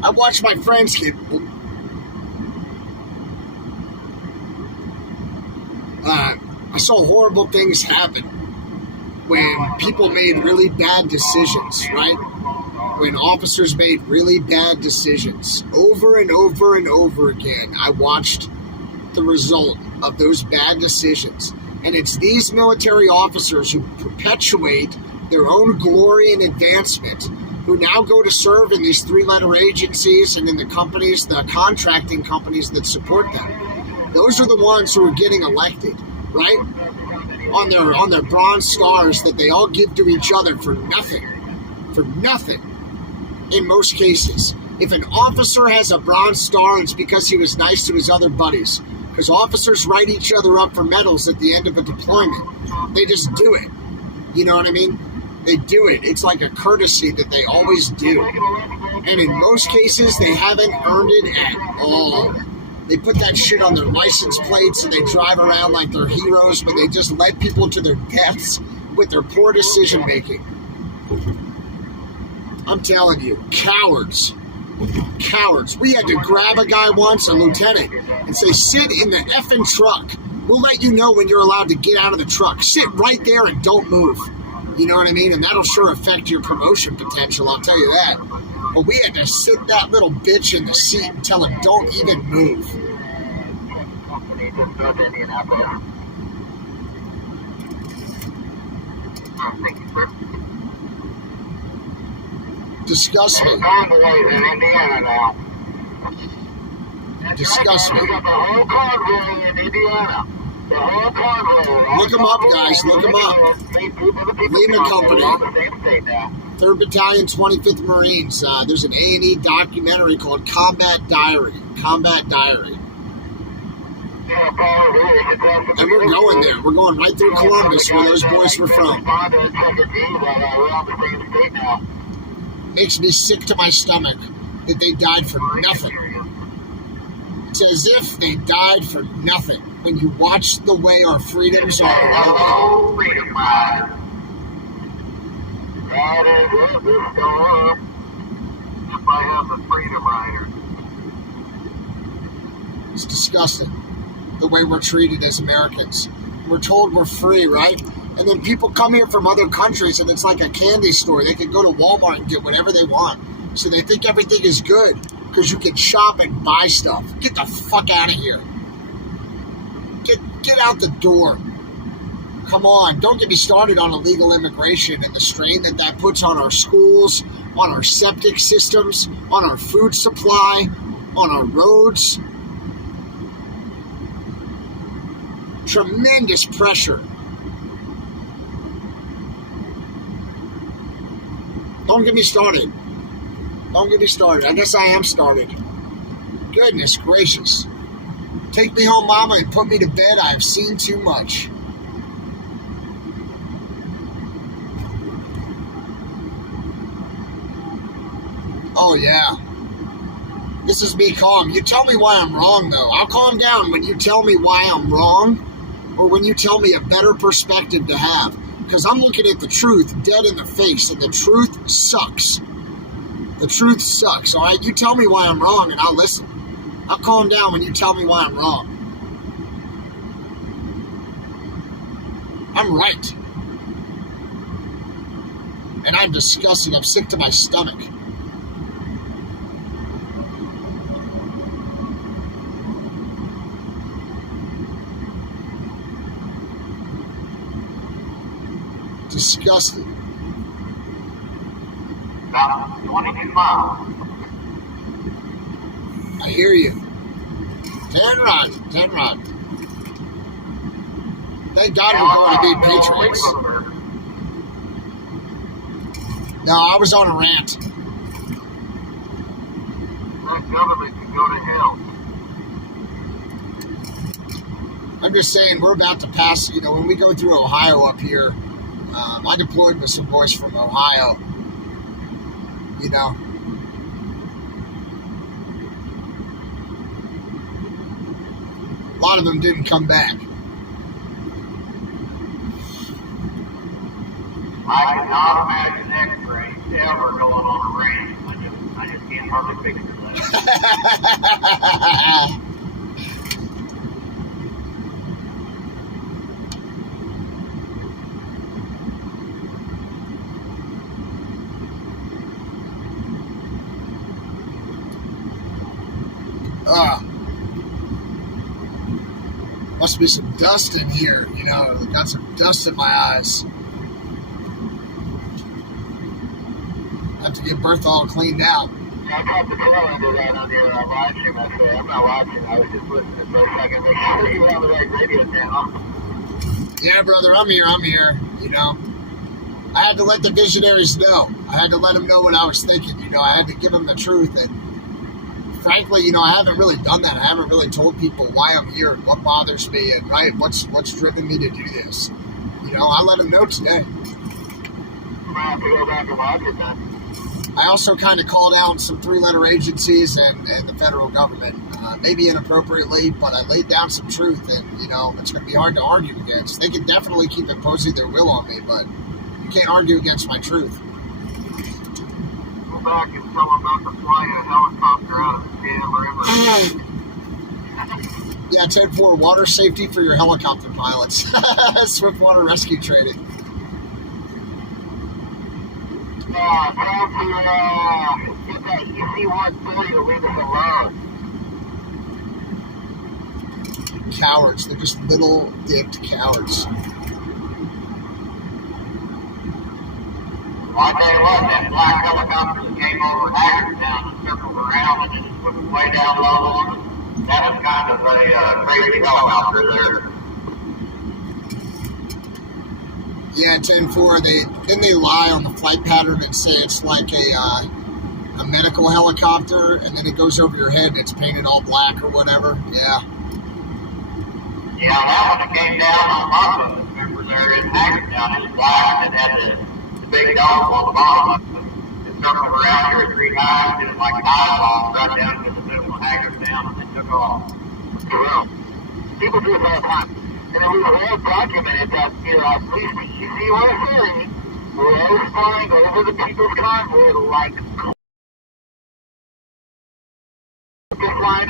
I watch my friends get... I saw horrible things happen when people made really bad decisions, right? When officers made really bad decisions over and over and over again. I watched the result of those bad decisions. And it's these military officers who perpetuate their own glory and advancement, who now go to serve in these 3-letter agencies and in the companies, the contracting companies that support them. Those are the ones who are getting elected, right? On their bronze stars that they all give to each other for nothing. For nothing. In most cases. If an officer has a bronze star, it's because he was nice to his other buddies. Because officers write each other up for medals at the end of a deployment. They just do it. You know what I mean? They do it. It's like a courtesy that they always do. And in most cases, they haven't earned it at all. They put that shit on their license plates and they drive around like they're heroes, but they just led people to their deaths with their poor decision making. I'm telling you, cowards. Cowards. We had to grab a guy once, a lieutenant, and say, sit in the effing truck. We'll let you know when you're allowed to get out of the truck. Sit right there and don't move. You know what I mean? And that'll sure affect your promotion potential, I'll tell you that. But we had to sit that little bitch in the seat and tell him, don't even move. Disgust me. Disgust me. Look them up, guys. Look them up. Lima Company. 3rd Battalion, 25th Marines. There's an A&E documentary called Combat Diary. Combat Diary. And we're going there. We're going right through Columbus, where those boys were from. Makes me sick to my stomach that they died for nothing. It's as if they died for nothing when you watch the way our freedoms are. Hello, freedom rider. That is it, this storm. If I have the freedom rider. It's disgusting, the way we're treated as Americans. We're told we're free, right? And then people come here from other countries and it's like a candy store. They can go to Walmart and get whatever they want. So they think everything is good. because you can shop and buy stuff. Get the fuck out of here. Get out the door. Come on, don't get me started on illegal immigration and the strain that puts on our schools, on our septic systems, on our food supply, on our roads. Tremendous pressure. Don't get me started. Don't get me started. I guess I am started. Goodness gracious. Take me home, Mama, and put me to bed. I've seen too much. Oh, yeah. This is me calm. You tell me why I'm wrong, though. I'll calm down when you tell me why I'm wrong or when you tell me a better perspective to have. Because I'm looking at the truth dead in the face, and the truth sucks. The truth sucks, all right? You tell me why I'm wrong, and I'll listen. I'll calm down when you tell me why I'm wrong. I'm right. And I'm disgusted. I'm sick to my stomach. Disgusted. About 22 miles. I hear you. Ten rod. Thank God we're going to be Patriots. No, I was on a rant. That government can go to hell. I'm just saying, we're about to pass, when we go through Ohio up here, I deployed with some boys from Ohio, A lot of them didn't come back. I cannot imagine X-rays ever going on a range. I just can't hardly picture that. Must be some dust in here, got some dust in my eyes. Have to get Berthold cleaned out. Yeah, I caught the tail end of that on your live stream. I'm not watching. I was just listening for a second. Make sure you have the right radio channel. Yeah, brother, I'm here. I had to let the visionaries know. I had to let them know what I was thinking. I had to give them the truth. And frankly, I haven't really done that. I haven't really told people why I'm here and what bothers me and what's driven me to do this. I let them know today. I'm gonna have to go back and watch it then. I also kind of called out some 3-letter agencies and the federal government, maybe inappropriately, but I laid down some truth, and it's going to be hard to argue against. They can definitely keep imposing their will on me, but you can't argue against my truth. Go back and tell them not to fly a helicopter out of the damn river. Yeah, 10-4, water safety for your helicopter pilots. Swiftwater rescue training. Tell them to get that EC-130 to leave us alone. Cowards. They're just little dicked cowards. Well, I tell you what, that black helicopter that came over Hagerstown and circled around and just put way down low on us, that was kind of a crazy helicopter there. Yeah, 10-4, they lie on the flight pattern and say it's like a medical helicopter, and then it goes over your head and it's painted all black or whatever. Yeah. Yeah, that one that came down on Martha, remember there in Hagerstown, it was black, and it had the big dog on the bottom of it. It circled around here 3 times, and it was like an eyeball right down to the middle of Hagerstown, and it took off. Well, people do it all the time. And then we've all documented that, at least the EC-130 were always flying over the people's convoy like just flying.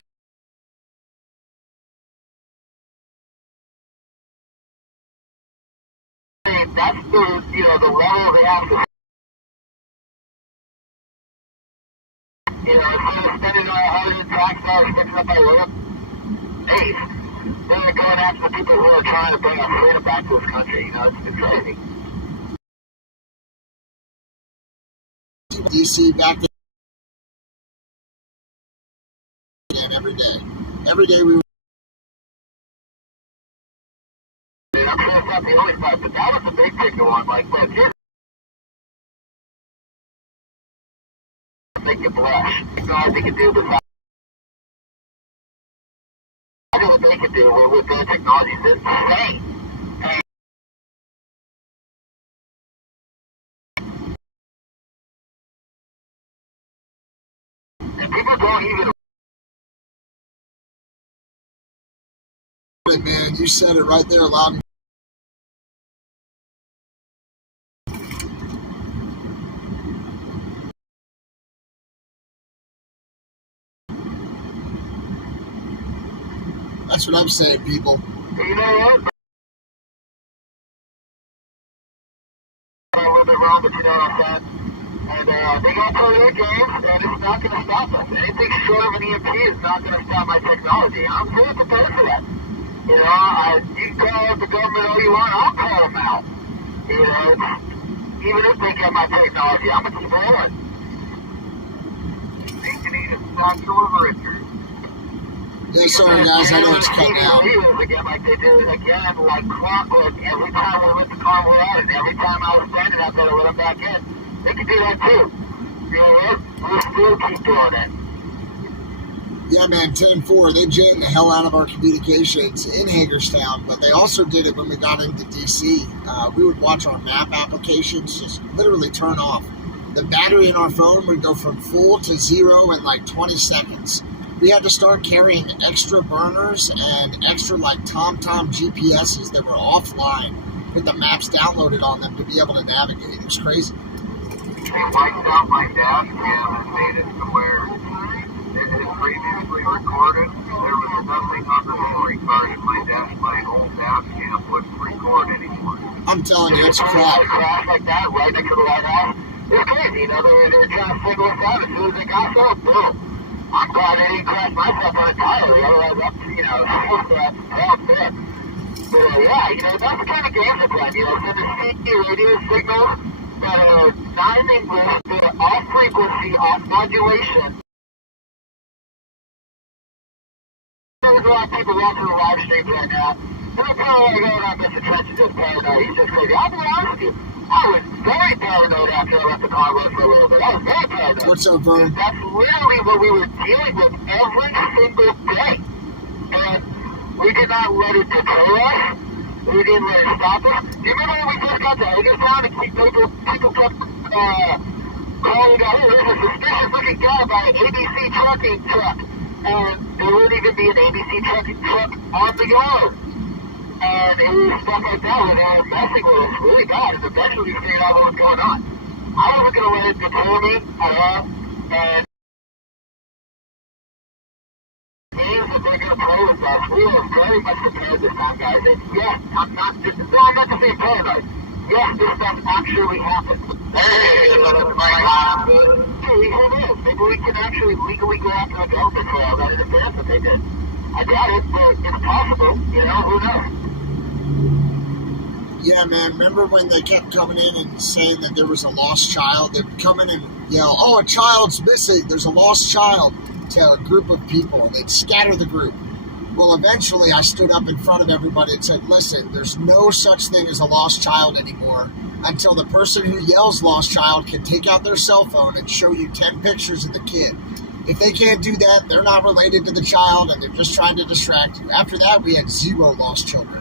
That's the level they have to. You know, instead of spending our hard-earned tax dollars fixing up our road, hey, they're going after the people who are trying to bring our freedom back to this country. You know, it's crazy. DC back then every day. Every day we were. I'm sure it's not the only part, but that was the big ticket one. Like, look, here's make you blush. God, they can do besides what they can do with their technology is insane. And people don't even. Man, you said it right there loud. That's what I'm saying, people. You know what? A little bit wrong, but you know what I'm saying? And they got to play their games, and it's not going to stop us. Anything short of an EMP is not going to stop my technology. I'm fully prepared for that. You know, you can call the government all you want, I'll call them out. You know, even if they get my technology, I'm going to keep rolling. They can eat a satchel of Richard. Yeah, sorry guys, I know it's cutting out. Again, like they do again, like clockwork. Every time we lit the car, we're out, and every time I was standing out there to let them back in, they can do that too. You know what? We'll still keep doing it. Yeah, man, 10-4, they jammed the hell out of our communications in Hagerstown, but they also did it when we got into DC. We would watch our map applications just literally turn off. The battery in our phone would go from full to zero in like 20 seconds. We had to start carrying extra burners and extra like TomTom GPSs that were offline with the maps downloaded on them to be able to navigate. It was crazy. They wiped out my dash cam and made it to where it had previously recorded. There was nothing on the memory card in my old dash cam wouldn't record anymore. I'm telling you, it's crap. A crash like that right next to the White House. It's crazy, you know, they were trying to single us out as soon as they got so, boom. I'm glad I didn't crash myself on entirely, otherwise I'm, you know, hell fit. But yeah, you know, that's the kind of games they're playing, you know, sending CB radio signals that are non-English, they're off frequency, off modulation. There's a lot of people watching the live streams right now, and they're probably going on Mr. Trench is just paranoid, he's just crazy. I'll be honest with you, I was very paranoid after I left the convo for a little bit. I was very paranoid. What's up, Vern? That's literally what we were dealing with every single day. And we did not let it deter us. We didn't let it stop us. Do you remember when we first got to Hagerstown and people kept calling out, oh, there's a suspicious looking guy by an ABC trucking truck. And there wouldn't even be an ABC trucking truck on the yard. And it was stuff like that where they were messing with us really bad, and eventually we figured out what was going on. I wasn't going to let it deter me at all, and games that they're going to play with us, we are very much prepared this time, guys. And yes, I'm not just saying paranoid. Yes, this stuff actually happened. Hey, look at the right line. Hey, who knows? Maybe we can actually legally go after a government for all that interference that they did. I doubt it, but it's possible. You know, who knows? Yeah, man, remember when they kept coming in and saying that there was a lost child? They would come in and yell, oh, a child's missing, there's a lost child, to a group of people, and they'd scatter the group. Well, eventually I stood up in front of everybody and said, listen, there's no such thing as a lost child anymore until the person who yells lost child can take out their cell phone and show you 10 pictures of the kid. If they can't do that, they're not related to the child, and they're just trying to distract you. After that, we had 0 lost children.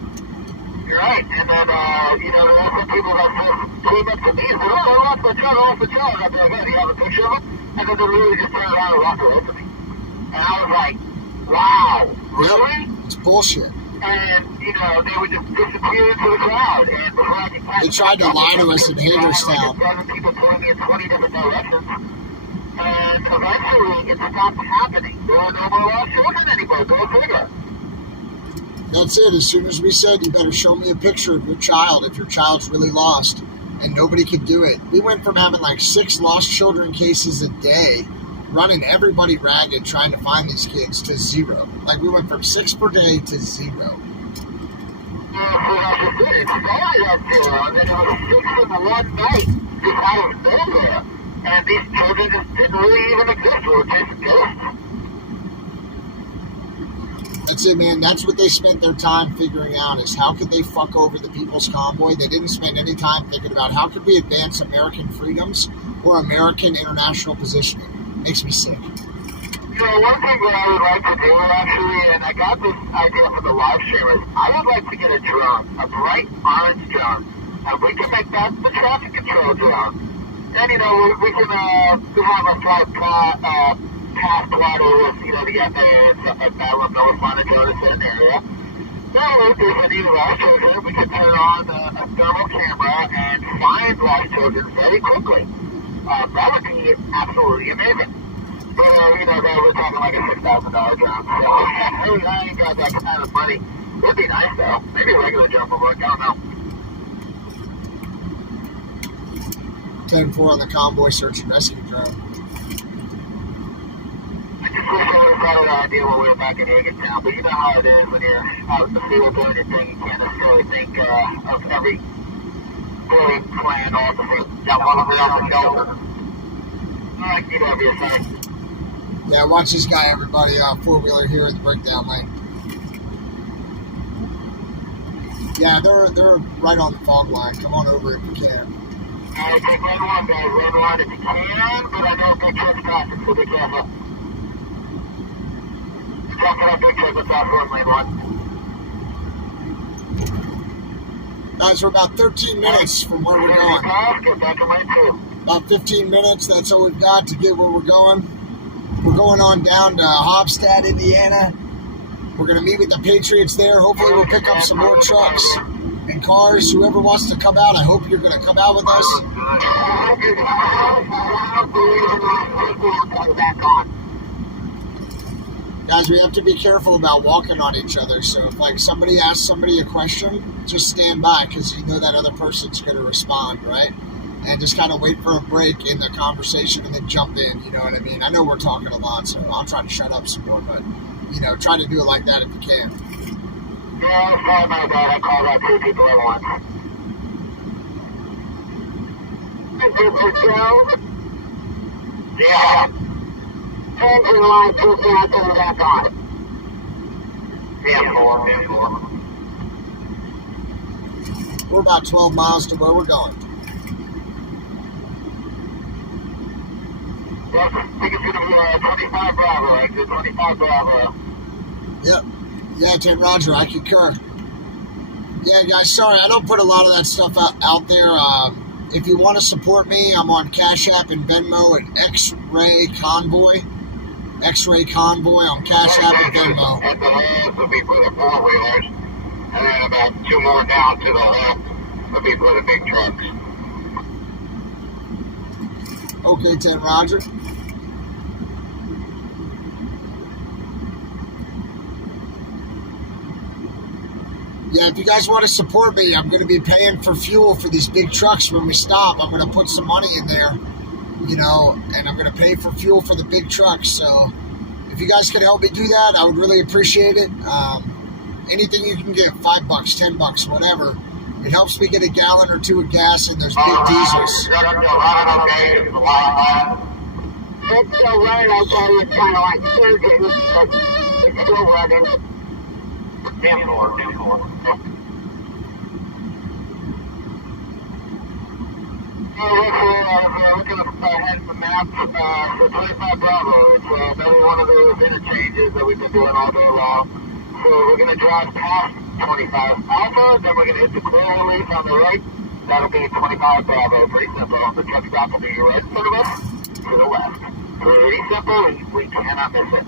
You're right, and then, you know, there were some people that came up to me and said, oh, I lost my child, and I'd be like, hey, do you have a picture of him? And then they really just turned around and walked away from me. And I was like, wow, really? Yep, it's bullshit. And, you know, they would just disappear into the crowd, and before I could catch they tried to lie to us in Hagerstown. Like 7 people pulling me in 20 different directions, and eventually it stopped happening. There were no more lost children anymore, go figure. That's it. As soon as we said, you better show me a picture of your child if your child's really lost, and nobody could do it. We went from having like 6 lost children cases a day running everybody ragged trying to find these kids to zero. Like, we went from 6 per day to 0. Yeah, so that's just it. It started at 0, and then it was 6 in the one night, just out of nowhere. And these children just didn't really even exist. We were chasing ghosts. That's it, man. That's what they spent their time figuring out, is how could they fuck over the People's Convoy. They didn't spend any time thinking about how could we advance American freedoms or American international positioning. Makes me sick. You know, one thing that I would like to do, actually, and I got this idea for the live stream, is I would like to get a drone, a bright orange drone, and we can make that the traffic control drone. And, you know, we can have a flight pass water with, you know, the FAA and stuff like that. We'll know we're flying a drone in a certain area. So if there's any lost children, we can turn on a thermal camera and find lost children very quickly. That would be absolutely amazing. But, you know, we're talking like a $6,000 drone. So I ain't got that kind of money. It would be nice, though. Maybe a regular drone would work. I don't know. 10-4 on the convoy search and rescue drone. I just wish I would have thought of that idea when we were back in Hagerstown. But you know how it is when you're out in the field doing your thing. You can't necessarily think of every really plan all at the same time. Got one of the other shelter. I keep over your side. Yeah, watch this guy, everybody. Four-wheeler here in the breakdown lane. Yeah, they're right on the fog line. Come on over if you can. Alright, take lane 1, guys. Lane 1 if you can, but I know big truck's passing, so be careful. Talking about big truck, what's off road lane 1? Guys, we're about 13 minutes from where we're going. Get back in lane 2. About 15 minutes, that's all we've got to get where we're going. We're going on down to Hofstad, Indiana. We're going to meet with the Patriots there. Hopefully we'll pick up some more trucks and cars. Whoever wants to come out, I hope you're going to come out with us. Guys, we have to be careful about walking on each other. So if like somebody asks somebody a question, just stand by, because you know that other person's going to respond, right? And just kind of wait for a break in the conversation and then jump in, you know what I mean? I know we're talking a lot, so I'll try to shut up some more, but, you know, try to do it like that if you can. Yeah, sorry about that. I called out 2 people at once. Yeah. Engine light, 2 seconds, turn back on. 10-4. We're about 12 miles to where we're going. I think it's going to be 25 Bravo, exit 25 Bravo. Yep. Yeah, 10 Roger, I concur. Yeah, guys, sorry, I don't put a lot of that stuff out there. If you want to support me, I'm on Cash App and Venmo at X-Ray Convoy. X-Ray Convoy on Cash App and Venmo. At the left will be for the 4-wheelers, and then about 2 more down to the left will be for the big trucks. Okay, 10 Roger. Yeah, if you guys want to support me, I'm going to be paying for fuel for these big trucks when we stop. I'm going to put some money in there, you know, and I'm going to pay for fuel for the big trucks. So if you guys can help me do that, I would really appreciate it. Anything you can give, $5, $10, whatever. It helps me get a gallon or 2 of gas in those big diesels. It's still running okay. It's still running okay. It's kind of like surging, but it's still running. 10-4. We're looking ahead at the map for 25 Bravo. It's another one of those interchanges that we've been doing all day long. So we're going to drive past 25 Alpha, then we're going to hit the clear release on the right. That'll be 25 Bravo. Pretty simple. The truck stop will be right in front of us, to the left. Pretty simple. We cannot miss it.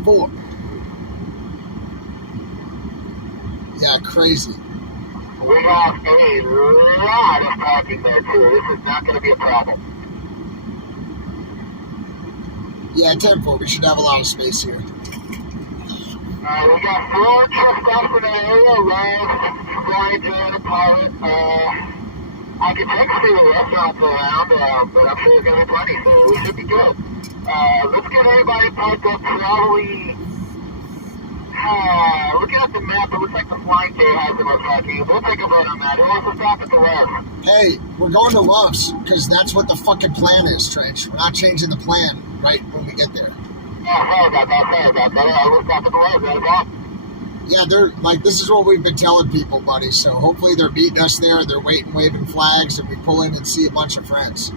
10-4. Yeah, crazy. We have a lot of parking there, too. This is not going to be a problem. Yeah, 10-4. We should have a lot of space here. We got 4 truck stops in the area. Ryan, Joe, and a pilot. I can text you the restaurants around, but I'm sure there's going to be plenty, so we should be good. Let's get everybody parked up probably. Looking at the map, it looks like the Flying J has the most parking. We'll take a vote on that. Who wants to stop at the Loves? Hey, we're going to Loves because that's what the fucking plan is, Trench. We're not changing the plan right when we get there. Sorry about that. We'll stop at the Loves. That is all. Yeah, they're like, this is what we've been telling people, buddy. So hopefully they're meeting us there. They're waiting, waving flags, and we pull in and see a bunch of friends.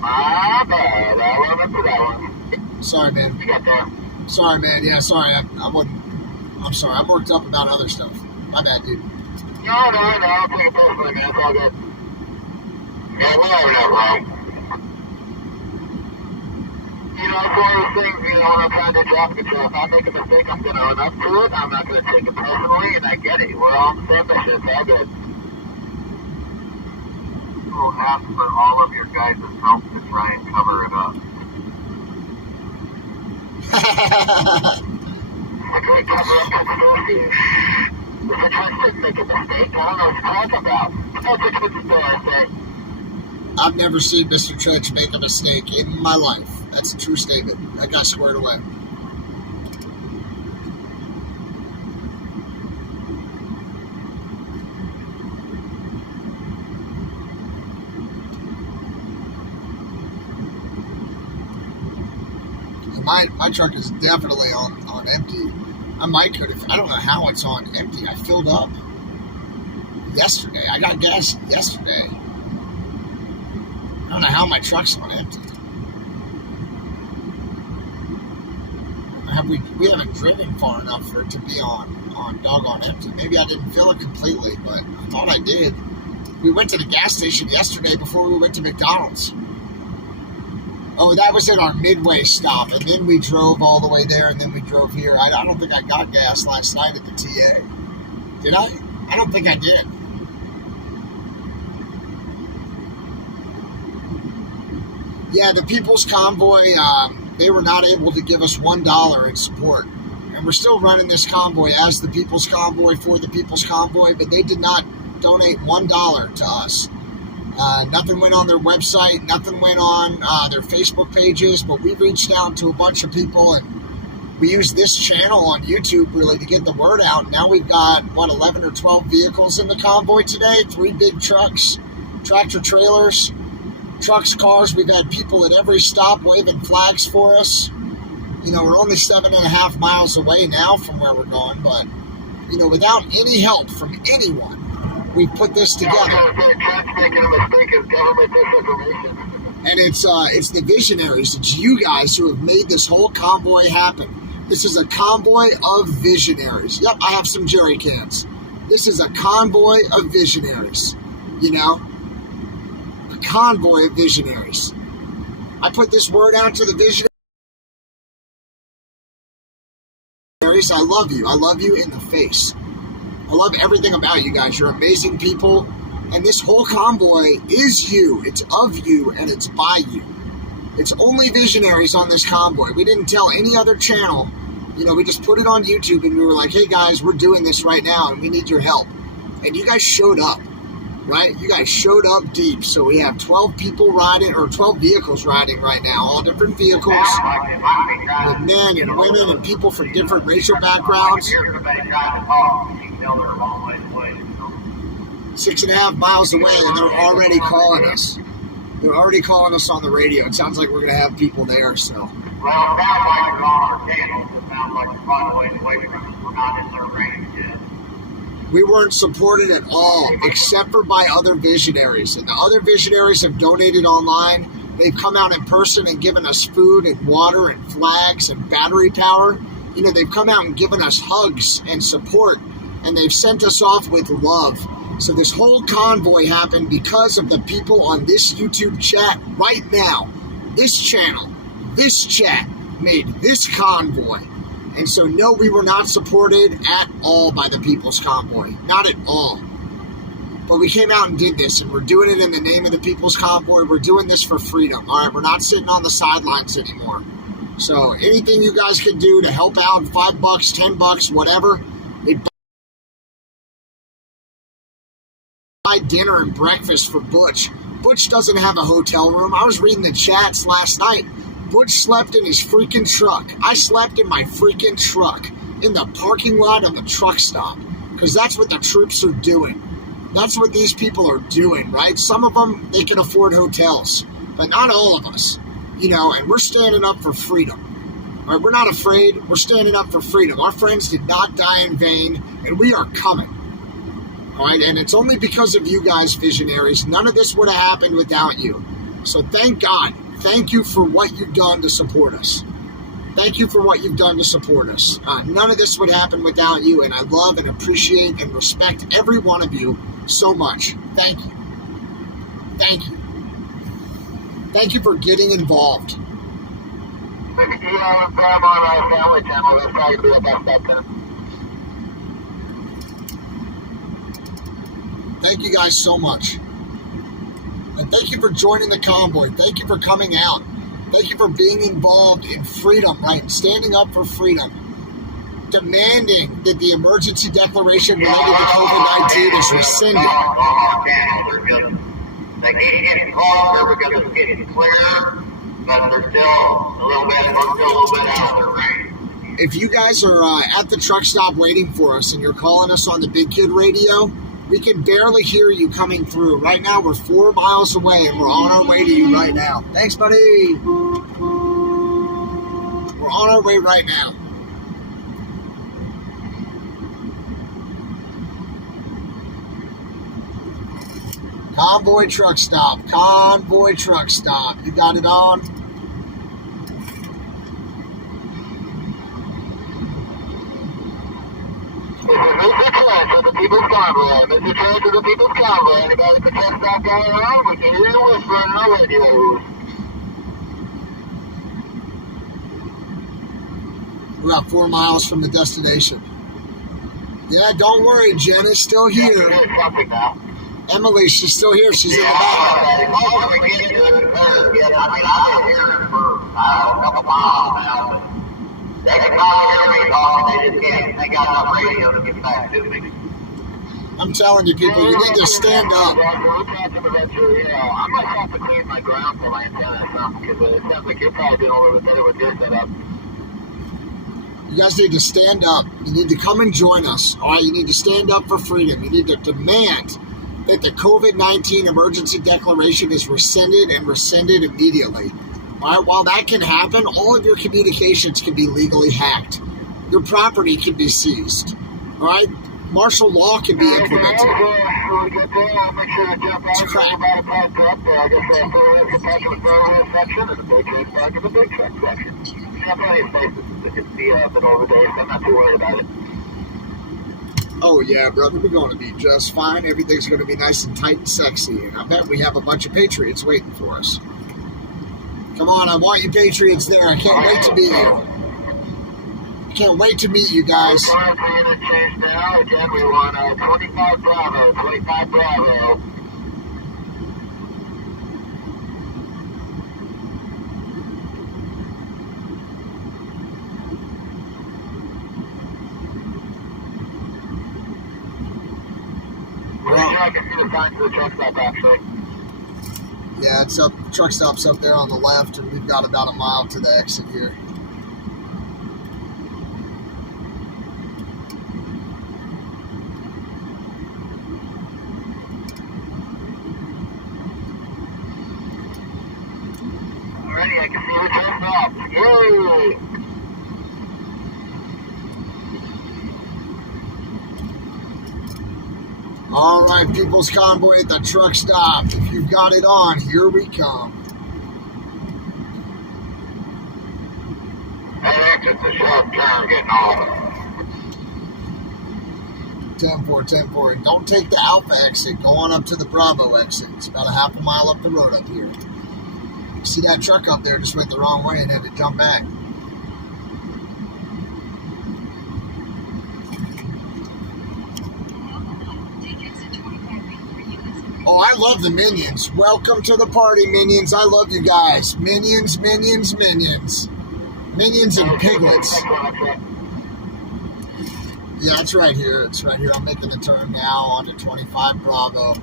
My bad. I remember that one. Sorry, man. You got there. Sorry, man. Yeah, sorry. I'm sorry. I'm worked up about other stuff. My bad, dude. No. I'll take it personally, man. It's all good. Yeah, we're having that wrong. You know, it's one of those things, when I'm trying to traffic control, if I make a mistake, I'm going to own up to it. I'm not going to take it personally, and I get it. We're all on the same mission. It's all good. We'll ask for all of your guys' help to try and cover it up. Can we cover up conspiracy? If the church didn't make a mistake, I don't know what you're talking about. That's a conspiracy. I've never seen Mr. Trench make a mistake in my life. That's a true statement. That got squared away. My truck is definitely on empty. I might could if I don't know how it's on empty. I filled up yesterday. I got gas yesterday. I don't know how my truck's on empty. We haven't driven far enough for it to be on doggone empty. Maybe I didn't fill it completely, but I thought I did. We went to the gas station yesterday before we went to McDonald's. Oh, that was at our midway stop, and then we drove all the way there, and then we drove here. I don't think I got gas last night at the TA. Did I? I don't think I did. Yeah, the People's Convoy, they were not able to give us $1 in support. And we're still running this convoy as the People's Convoy for the People's Convoy, but they did not donate $1 to us. Nothing went on their website, nothing went on their Facebook pages, but we reached out to a bunch of people, and we used this channel on YouTube really to get the word out. Now we've got, 11 or 12 vehicles in the convoy today, 3 big trucks, tractor trailers, trucks, cars. We've had people at every stop waving flags for us. You know, we're only 7.5 miles away now from where we're going, but, you know, without any help from anyone, we've put this together. And it's the visionaries. It's you guys who have made this whole convoy happen. This is a convoy of visionaries. Yep, I have some jerry cans. This is a convoy of visionaries. You know? A convoy of visionaries. I put this word out to the visionaries. I love you. I love you in the face. I love everything about you guys. You're amazing people. And this whole convoy is you. It's of you, and it's by you. It's only visionaries on this convoy. We didn't tell any other channel. You know, we just put it on YouTube, and we were like, hey, guys, we're doing this right now, and we need your help. And you guys showed up, right? You guys showed up deep. So we have 12 people riding, or 12 vehicles riding right now, all different vehicles, with men and women and people from different racial backgrounds. 6.5 miles away, and they're already calling us. They're already calling us on the radio. It sounds like we're going to have people there, so. Well, it sounds like you're on our channel. It sounds like you're far away from us. We're not in their range yet. We weren't supported at all, except for by other visionaries. And the other visionaries have donated online. They've come out in person and given us food and water and flags and battery power. You know, they've come out and given us hugs and support. And they've sent us off with love. So this whole convoy happened because of the people on this YouTube chat right now. This channel, this chat made this convoy. And so no, we were not supported at all by the People's Convoy. Not at all. But we came out and did this, and we're doing it in the name of the People's Convoy. We're doing this for freedom. All right, we're not sitting on the sidelines anymore. So anything you guys can do to help out, $5, $10, whatever, it buy dinner and breakfast for Butch. Butch doesn't have a hotel room. I was reading the chats last night. Butch slept in his freaking truck. I slept in my freaking truck in the parking lot of the truck stop because that's what the troops are doing. That's what these people are doing, right? Some of them, they can afford hotels, but not all of us, and we're standing up for freedom. All right, we're not afraid. We're standing up for freedom. Our friends did not die in vain, and we are coming. All right, and it's only because of you guys, visionaries. None of this would have happened without you. So thank God. Thank you for what you've done to support us. Thank you for what you've done to support us. None of this would happen without you, and I love and appreciate and respect every one of you so much. Thank you. Thank you. Thank you for getting involved. Yeah, I'm on our family channel. That's probably about that time. Thank you guys so much. And thank you for joining the convoy. Thank you for coming out. Thank you for being involved in freedom, right? Standing up for freedom. Demanding that the emergency declaration related to COVID-19 is rescinded. They keep getting closer because it's getting clearer, but we're still a little bit out of their range. If you guys are at the truck stop waiting for us and you're calling us on the Big Kid radio, we can barely hear you coming through. Right now, we're 4 miles away, and we're on our way to you right now. Thanks, buddy. We're on our way right now. Convoy truck stop. Convoy truck stop. You got it on? Mr. Trent of the People's Convoy. Mr. Trent of the People's Convoy. Anybody at the truck stop going around? We can hear you whispering on the radio. We're about 4 miles from the destination. Yeah, don't worry, Jen is still here. Emily, she's still here. She's in the back. I've been hearing for, a couple miles now. They can probably hear me talking, they got enough radio to get back to me. I'm telling you, people, you need to stand up. I'm going to have to clean my ground for my antenna or something, because it sounds like you're probably doing a little bit better with your setup. You guys need to stand up. You need to come and join us. All right, you need to stand up for freedom. You need to demand that the COVID-19 emergency declaration is rescinded and rescinded immediately. All right, while that can happen, all of your communications can be legally hacked. Your property can be seized. All right, martial law can be implemented. It's crap. Oh yeah, brother, we're going to be just fine. Everything's going to be nice and tight and sexy. And I bet we have a bunch of patriots waiting for us. Come on, I want you patriots there. I can't wait to meet you. I can't wait to meet you guys. We're going to interchange now. Again, we want 25 Bravo, 25 Bravo. I can see the sign to the truck stop, actually. Yeah, it's up. Truck stop's up there on the left, and we've got about a mile to the exit here. Alrighty, I can see the truck stop. Yay! All right, People's Convoy at the truck stop. If you've got it on, here we come. That exit's a sharp turn getting off. 10-4, 10-4. And don't take the Alpha exit. Go on up to the Bravo exit. It's about a half a mile up the road up here. See that truck up there just went the wrong way and had to jump back. Oh, I love the Minions. Welcome to the party, Minions. I love you guys. Minions, Minions, Minions. Minions and Piglets. Yeah, it's right here. It's right here. I'm making the turn now onto 25 Bravo.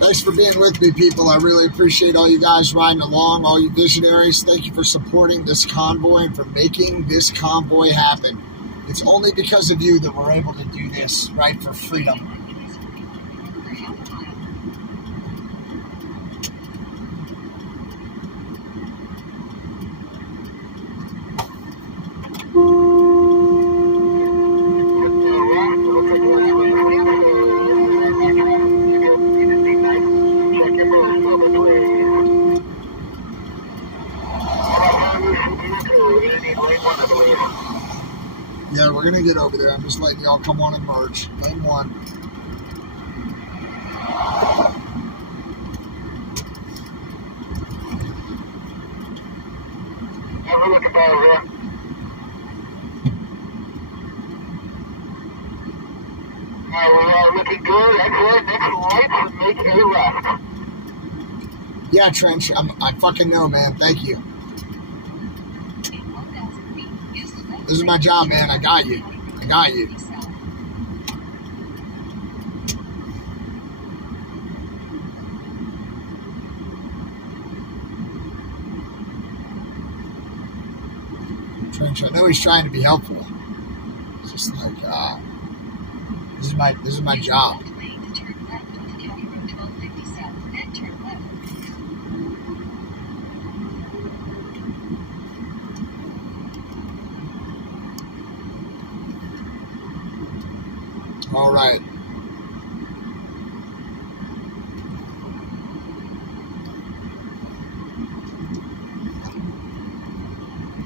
Thanks for being with me, people. I really appreciate all you guys riding along, all you visionaries. Thank you for supporting this convoy and for making this convoy happen. It's only because of you that we're able to do this, right, for freedom. Yeah, we're going to get over there. I'm just letting y'all come on and merge. Lane 1. Have a look at that over there. We are looking good. Excellent. Next lights and make a left. Yeah, Trench, I fucking know, man. Thank you. This is my job, man. I got you. I got you. Trench, I know he's trying to be helpful. It's just like, this is my job. All right.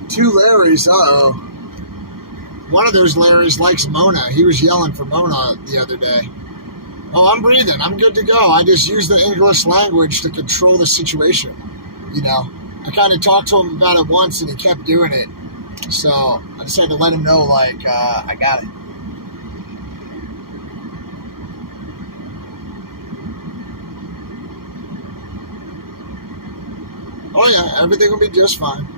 Two Larrys, uh-oh. One of those Larrys likes Mona. He was yelling for Mona the other day. Oh, I'm breathing. I'm good to go. I just use the English language to control the situation. You know, I kind of talked to him about it once and he kept doing it. So I just had to let him know, like, I got it. Oh yeah, everything will be just fine.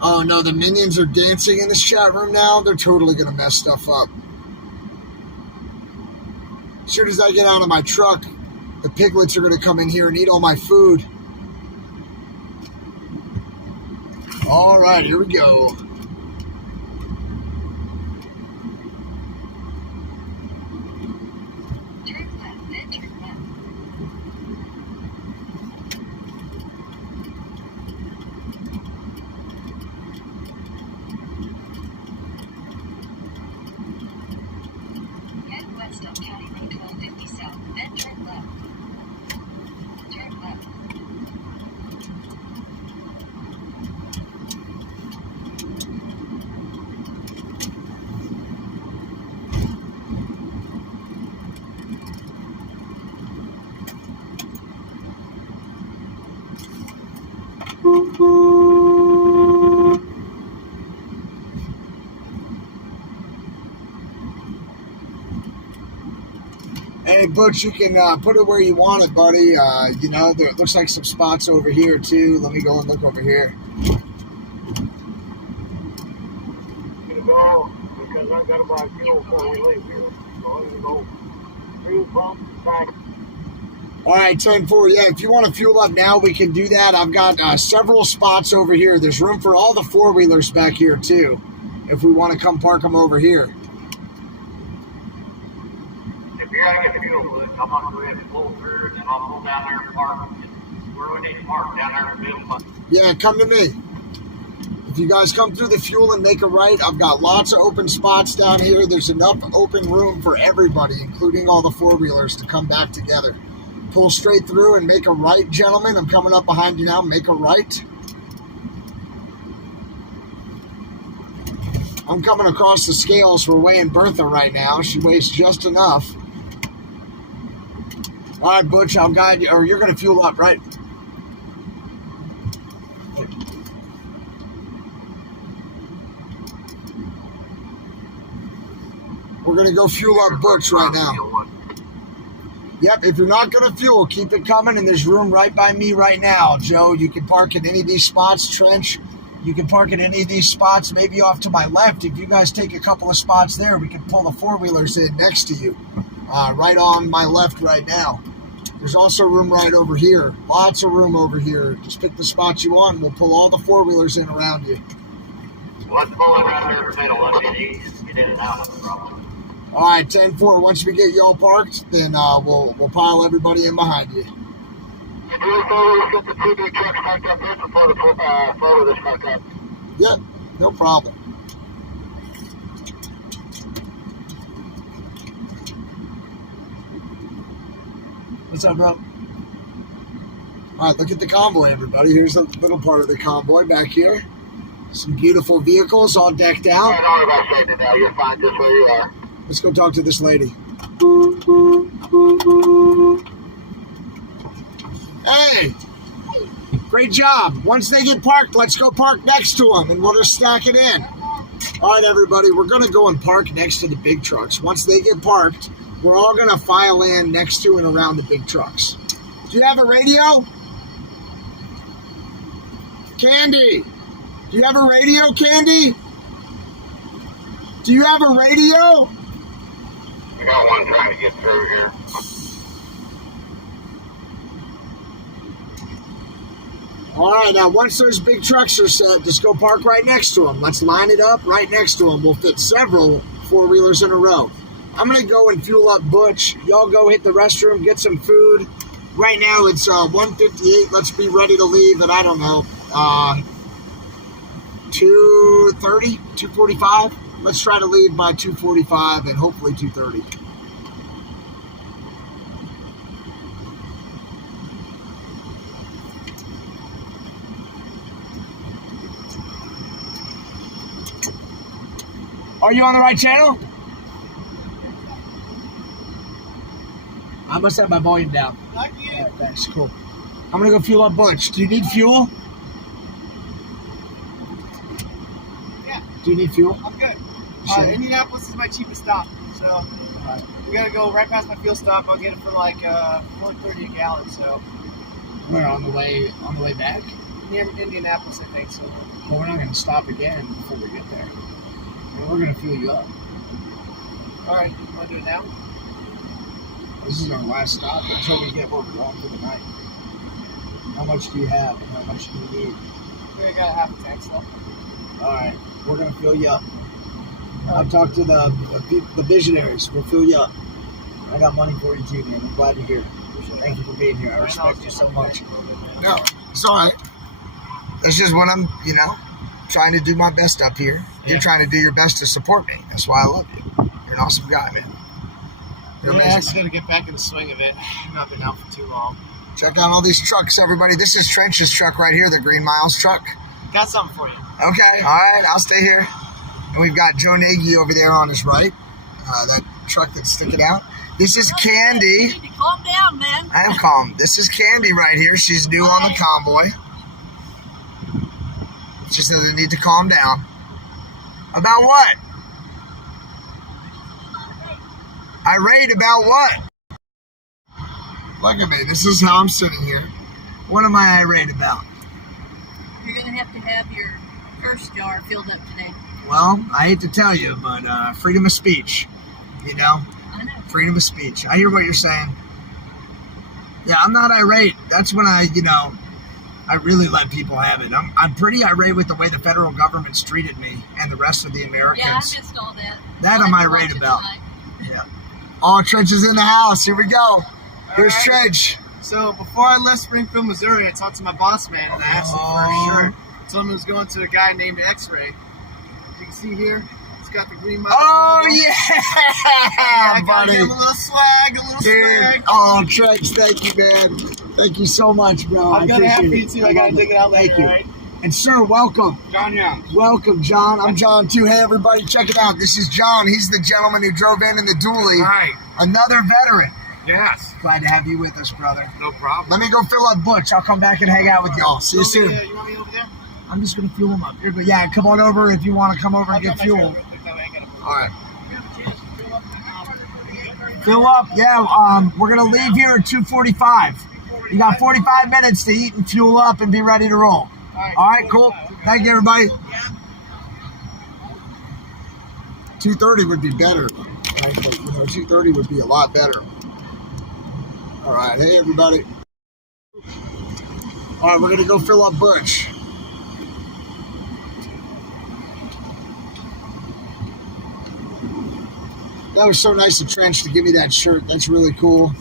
Oh no, the minions are dancing in this chat room now. They're totally gonna mess stuff up. As soon as I get out of my truck, the piglets are gonna come in here and eat all my food. All right, here we go. Head west on County Road 1250 south, then turn left. Turn left. Hey, Butch, you can put it where you want it, buddy. You know, there looks like some spots over here, too. Let me go and look over here. Gonna go because I've got to buy fuel before we leave here. So I'm gonna go fuel pump back. All right, 10-4. Yeah, if you want to fuel up now, we can do that. I've got several spots over here. There's room for all the four-wheelers back here, too, if we want to come park them over here. If you're gonna get fuel, Luke, I'm gonna go ahead and pull through, and then I'll pull down there and park. Where we need to park down there in the middle. Yeah, come to me. If you guys come through the fuel and make a right, I've got lots of open spots down here. There's enough open room for everybody, including all the four-wheelers, to come back together. Pull straight through and make a right, gentlemen. I'm coming up behind you now. Make a right. I'm coming across the scales. We're weighing Bertha right now. She weighs just enough. All right, Butch, I'll guide you. Or you're going to fuel up, right? We're going to go fuel up Butch right now. Yep, if you're not going to fuel, keep it coming, and there's room right by me right now. Joe, you can park at any of these spots. Trench, you can park at any of these spots, maybe off to my left. If you guys take a couple of spots there, we can pull the four-wheelers in next to you, right on my left right now. There's also room right over here. Lots of room over here. Just pick the spots you want, and we'll pull all the four-wheelers in around you. Let's pull it right there in the middle. Let's get easy. Get in and out. No problem. All right, 10-4. Once we get y'all parked, then we'll pile everybody in behind you. Can you get the two big trucks parked up there before the photo this parked up? Yep, no problem. What's up, bro? All right, look at the convoy, everybody. Here's a little part of the convoy back here. Some beautiful vehicles all decked out. Don't worry about saying it now. You're fine just where you are. Let's go talk to this lady. Hey, great job. Once they get parked, let's go park next to them, and we'll just stack it in. All right, everybody, we're going to go and park next to the big trucks. Once they get parked, we're all going to file in next to and around the big trucks. Do you have a radio? Candy, do you have a radio, Candy? Do you have a radio? I got one trying to get through here. All right, now once those big trucks are set, just go park right next to them. Let's line it up right next to them. We'll fit several four-wheelers in a row. I'm going to go and fuel up Butch. Y'all go hit the restroom, get some food. Right now it's 1:58. Let's be ready to leave at, I don't know, 2:30, 2:45. Let's try to leave by 2:45 and hopefully 2:30. Are you on the right channel? I must have my volume down. Not you. Yeah, thanks, cool. I'm gonna go fuel up Butch. Do you need fuel? Yeah. Do you need fuel? I'm good. Sure. Indianapolis is my cheapest stop, so we gotta go right past my fuel stop. I'll get it for like $4.30 a gallon. So We're on the way back. near Indianapolis, I think. So Well, we're not gonna stop again before we get there. And we're gonna fuel you up. all right, want to do it now? This is our last stop until we get what we want for the night. How much do you have and how much do you need? We got half a tank left. All right, we're gonna fill you up. I'll talk to the visionaries. We'll fill you up. I got money for you too, man. I'm glad you're here. Thank you for being here. I respect you so much. No, it's all right. That's just when I'm, trying to do my best up here. You're trying to do your best to support me. That's why I love you. You're an awesome guy, man. You're Yeah, I amazing. just gotta get back in the swing of it. I've not been out for too long. Check out all these trucks, everybody. This is Trench's truck right here, the Green Miles truck. Got something for you. Okay, all right, I'll stay here. And we've got Joe Nagy over there on his right, that truck that's sticking out. This is Candy. You need to calm down, man. I am calm. This is Candy right here. She's new on the convoy. She says I need to calm down. About what? Irate about what? Look at me. This is how I'm sitting here. What am I irate about? You're going to have your first jar filled up today. Well, I hate to tell you, but freedom of speech, I know. freedom of speech. I hear what you're saying. Yeah, I'm not irate. That's when I really let people have it. I'm pretty irate with the way the federal government's treated me and the rest of the Americans. Yeah, I missed all that. That I'll I'm have to irate watch it about. tonight. Yeah. All Trench is in the house. Here we go. Here's right. Trench. So before I left Springfield, Missouri, I talked to my boss man and I asked him for a shirt. I told him it was going to a guy named X-Ray. As you can see here, it's got the green Miles. Oh, logo. yeah, I got buddy. him a little swag, a little Dude. swag. Oh, Trench, thank you, man. Thank you so much, bro. I'm gonna have for you appreciate it. too. I gotta love dig it out later, Thank you. right? And sir, welcome. John Young. Welcome, John. I'm John too. Hey, everybody, check it out. This is John. He's the gentleman who drove in the dually. Hi. Another veteran. Yes. Glad to have you with us, brother. No problem. Let me go fill up Butch. I'll come back and hang out with y'all. See you soon. You want me over there? I'm just going to fuel him up. Here, but yeah, come on over if you want to come over and get fuel. All right. Fill up. Yeah, we're going to leave here at 2:45. You got 45 minutes to eat and fuel up and be ready to roll. All right, cool. Thank you, everybody. 2:30 would be better. Frankly, 2:30 would be a lot better. All right, hey everybody. All right, we're gonna go fill up Butch. That was so nice of Trench to give me that shirt. That's really cool.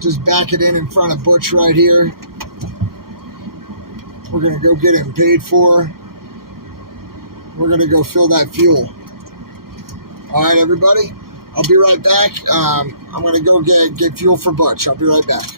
Just back it in front of Butch right here. We're gonna go get him paid for. We're gonna go fill that fuel. All right, everybody. I'll be right back. I'm gonna go get fuel for Butch. I'll be right back.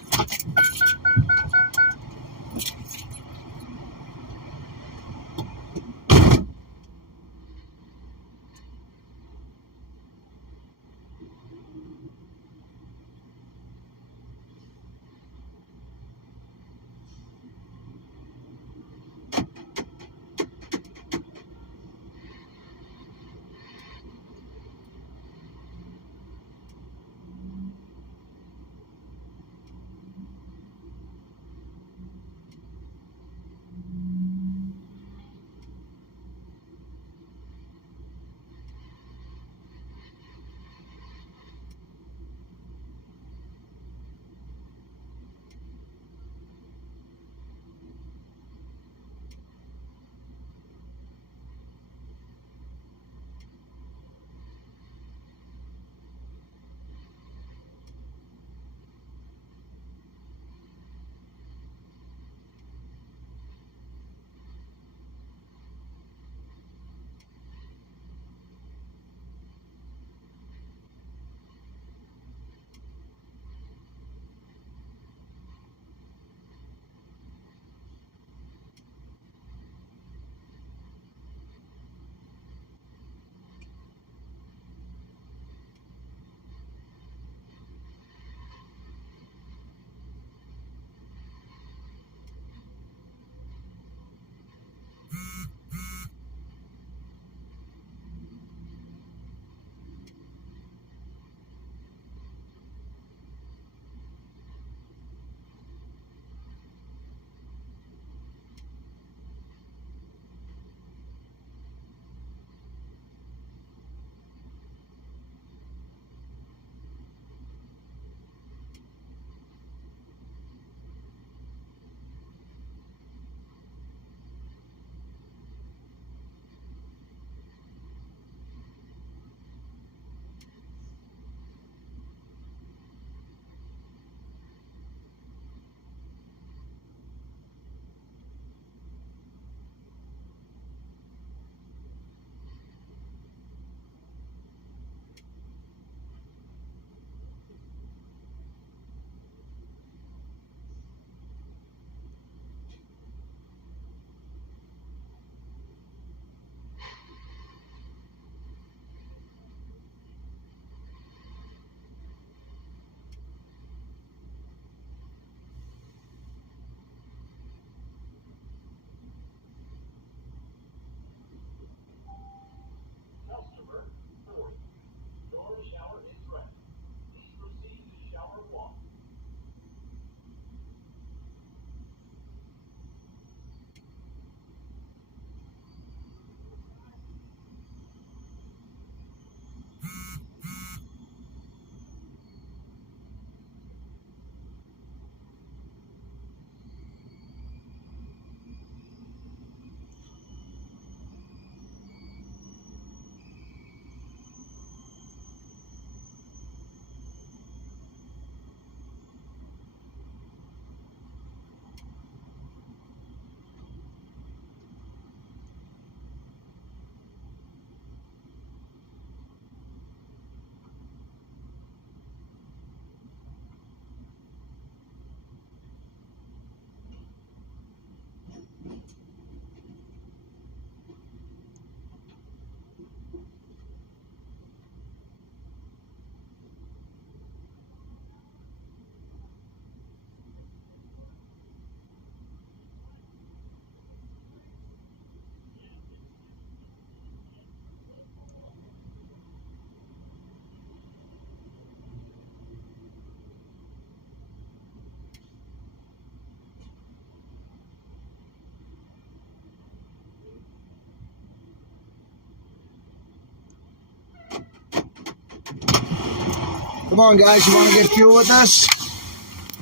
Come on, guys. You want to get fuel with us?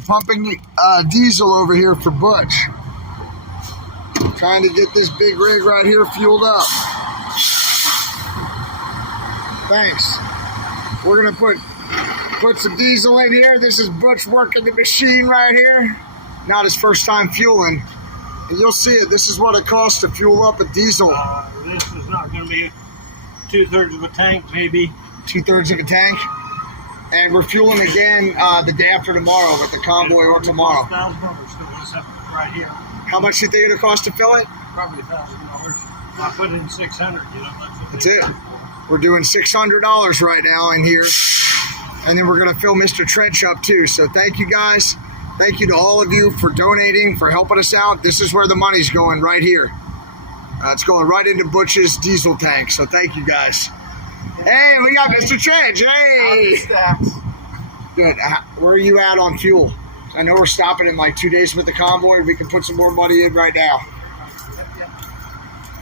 Pumping diesel over here for Butch. Trying to get this big rig right here fueled up. Thanks. We're going to put some diesel in here. This is Butch working the machine right here. Not his first time fueling. And you'll see it. This is what it costs to fuel up a diesel. This is not going to be 2/3 of a tank, maybe. 2/3 of a tank. And we're fueling again the day after tomorrow with the convoy or tomorrow. Right here. How much do you think it'll cost to fill it? Probably $1,000. I put in 600. That's it. We're doing $600 right now in here. And then we're going to fill Mr. Trench up too. So thank you guys. Thank you to all of you for donating, for helping us out. This is where the money's going right here. It's going right into Butch's diesel tank. So thank you guys. Hey, we got Mr. Trench. Hey. Good. Where are you at on fuel? I know we're stopping in like 2 days with the convoy. We can put some more money in right now.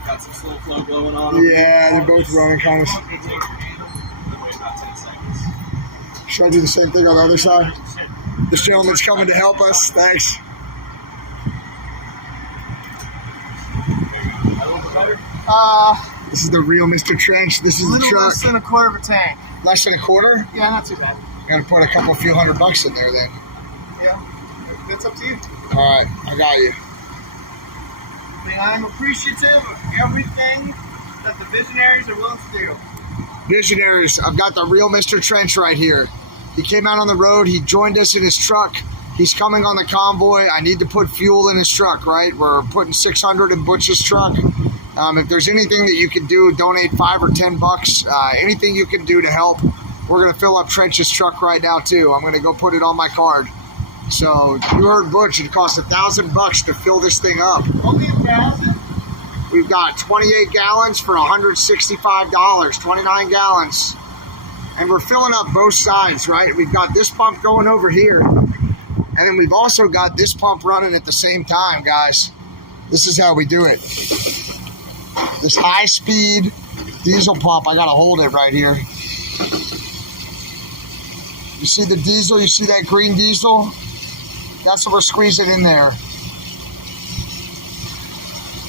Got some slow flow going on. Yeah, they're both running kind of. Should I do the same thing on the other side? This gentleman's coming to help us. Thanks. This is the real Mr. Trench. This is the little truck. less than a quarter of a tank. Less than a quarter? Yeah, not too bad. Gotta put a few $100 in there then. Yeah, that's up to you. All right, I got you. I mean, I'm appreciative of everything that the visionaries are willing to do. Visionaries, I've got the real Mr. Trench right here. He came out on the road. He joined us in his truck. He's coming on the convoy. I need to put fuel in his truck, right? We're putting 600 in Butch's truck. If there's anything that you can do, donate $5 or $10. Anything you can do to help. We're going to fill up Trench's truck right now, too. I'm going to go put it on my card. So, you heard Butch. It costs $1,000 to fill this thing up. Only 1,000? We've got 28 gallons for $165, 29 gallons. And we're filling up both sides, right? We've got this pump going over here. And then we've also got this pump running at the same time, guys. This is how we do it. This high-speed diesel pump, I got to hold it right here. You see the diesel? You see that green diesel? That's what we're squeezing in there.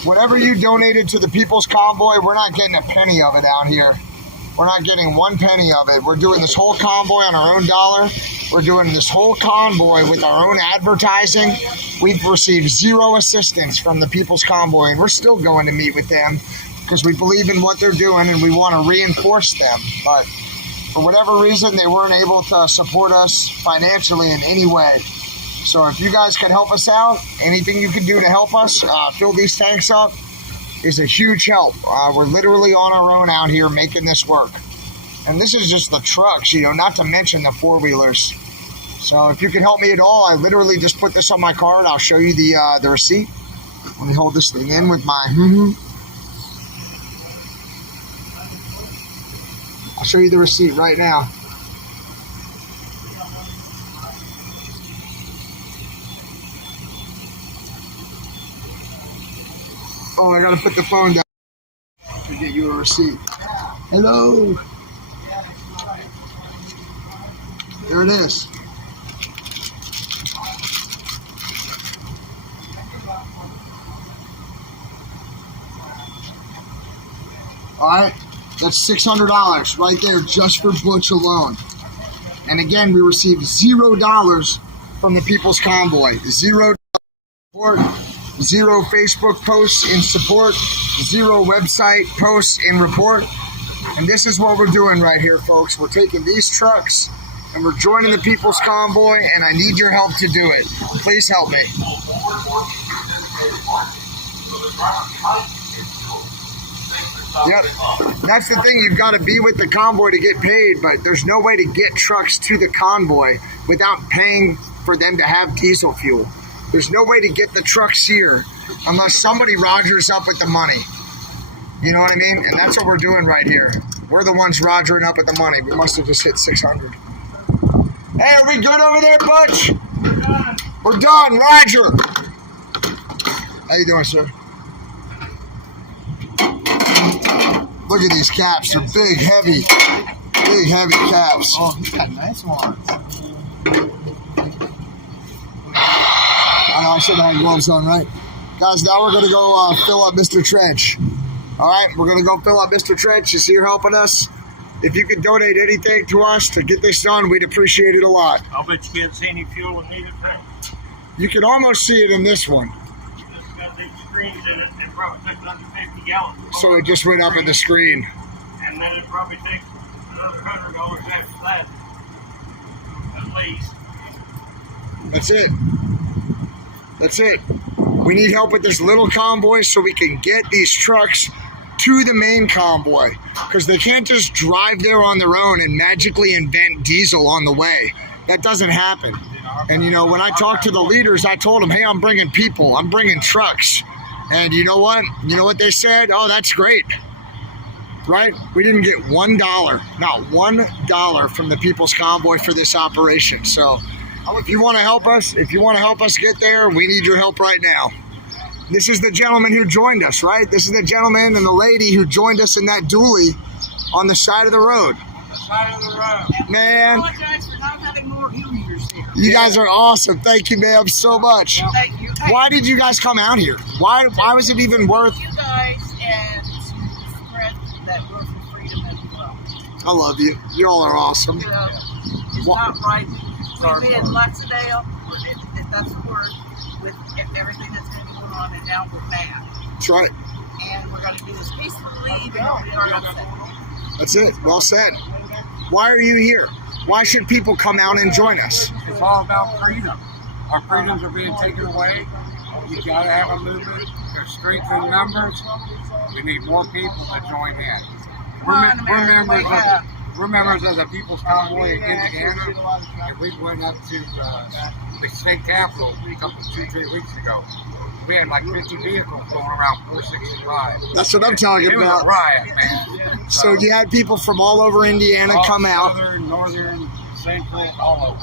Whatever you donated to the People's Convoy, we're not getting a penny of it out here. We're not getting 1 penny of it. We're doing this whole convoy on our own dollar. We're doing this whole convoy with our own advertising. We've received 0 assistance from the People's Convoy, and we're still going to meet with them because we believe in what they're doing and we want to reinforce them. But for whatever reason, they weren't able to support us financially in any way. So if you guys can help us out, anything you can do to help us fill these tanks up is a huge help. We're literally on our own out here making this work. And this is just the trucks, not to mention the four-wheelers. So if you can help me at all, I literally just put this on my card. I'll show you the receipt. Let me hold this thing in with my... I'll show you the receipt right now. Oh, I gotta put the phone down to get you a receipt. Hello. There it is. All right, that's $600 right there just for Butch alone. And again, we received $0 from the People's Convoy. $0 support. 0 Facebook posts in support, 0 website posts in report. And this is what we're doing right here, folks. We're taking these trucks and we're joining the People's Convoy, and I need your help to do it. Please help me. Yep, that's the thing. You've got to be with the convoy to get paid, but there's no way to get trucks to the convoy without paying for them to have diesel fuel. There's no way to get the trucks here unless somebody Rogers up with the money. You know what I mean? And that's what we're doing right here. We're the ones Rogering up with the money. We must have just hit 600. Hey, are we good over there, Butch? We're done. Roger. How you doing, sir? Look at these caps. They're big, heavy. big heavy caps. Oh, he's got nice ones. I know I should have had gloves on, right? Guys, now we're going to go fill up Mr. Trench. All right, we're going to go fill up Mr. Trench. He's here helping us. If you could donate anything to us to get this done, we'd appreciate it a lot. I'll bet you can't see any fuel in neither tank. You can almost see it in this one. It's got these screens in it. It probably takes under 50 gallons. So it just went up in the screen. And then it probably takes another $100 after that. At least. That's it. That's it. We need help with this little convoy so we can get these trucks to the main convoy, because they can't just drive there on their own and magically invent diesel on the way. That doesn't happen. And you know, when I talked to the leaders, I told them, hey, I'm bringing people, I'm bringing trucks. And you know what? You know what they said? Oh, that's great. Right? We didn't get $1, not $1 from the People's Convoy for this operation. So if you want to help us, get there, we need your help right now. This is the gentleman who joined us, right? This is the gentleman and the lady who joined us in that dually on the side of the road. The side of the road. Man, I apologize for not having more leaders here. you guys are awesome. Thank you, ma'am, so much. Thank you. Why did you guys come out here? Why was it even worth? You guys and spread that word for freedom as well. I love you. You all are awesome. You know, it's What- not right. We've been Luxdale, if that's the word, with everything that's going to be going on, and now we're mad. That's right. And we're going to do this peacefully, even though we are upset. That's it. Well said. Why are you here? Why should people come out and join us? It's all about freedom. Our freedoms are being taken away. You gotta have a movement. There's strength in numbers. We need more people to join in. We're members of the People's Convoy in Indiana, and we went up to the state capitol a couple, 2-3 weeks ago. We had like 50 vehicles going around 465. That's what I'm talking It was about. a riot, man. So you had people from all over Indiana come out, Southern, northern, central, all over.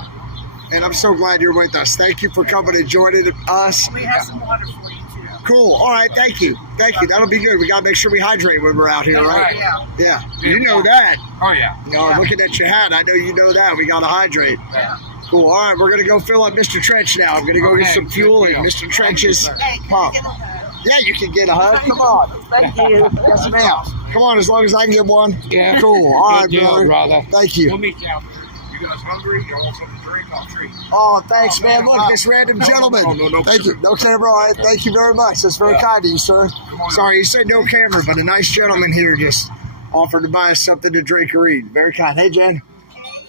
and I'm so glad you're with us. Thank you for coming and joining us. We have some water for you, too. Cool. All right. Thank you. Thank you. That'll be good. We got to make sure we hydrate when we're out here, right? Yeah. Yeah. You know that. Oh yeah. You know, looking at your hat, I know you know that. We got to hydrate. Yeah. Cool. All right. We're going to go fill up Mr. Trench now. I'm going to go get Okay, some fuel good and deal. Mr. Trench's Hey, can pump. I get a hug? Yeah, you can get a hug. Come on. Thank you. Yes, ma'am. Come on, as long as I can get one. Yeah. Cool. All right, Good deal, brother. Thank We'll you. meet you out there. You guys hungry? You want something to drink? I'll treat. Oh, thanks, man. Look, this random gentleman. No. Thank you. No camera. All right. Thank you very much. That's very kind of you, sir. Sorry, you said no camera, but a nice gentleman here just offered to buy us something to drink or eat. Very kind. Hey, Jen.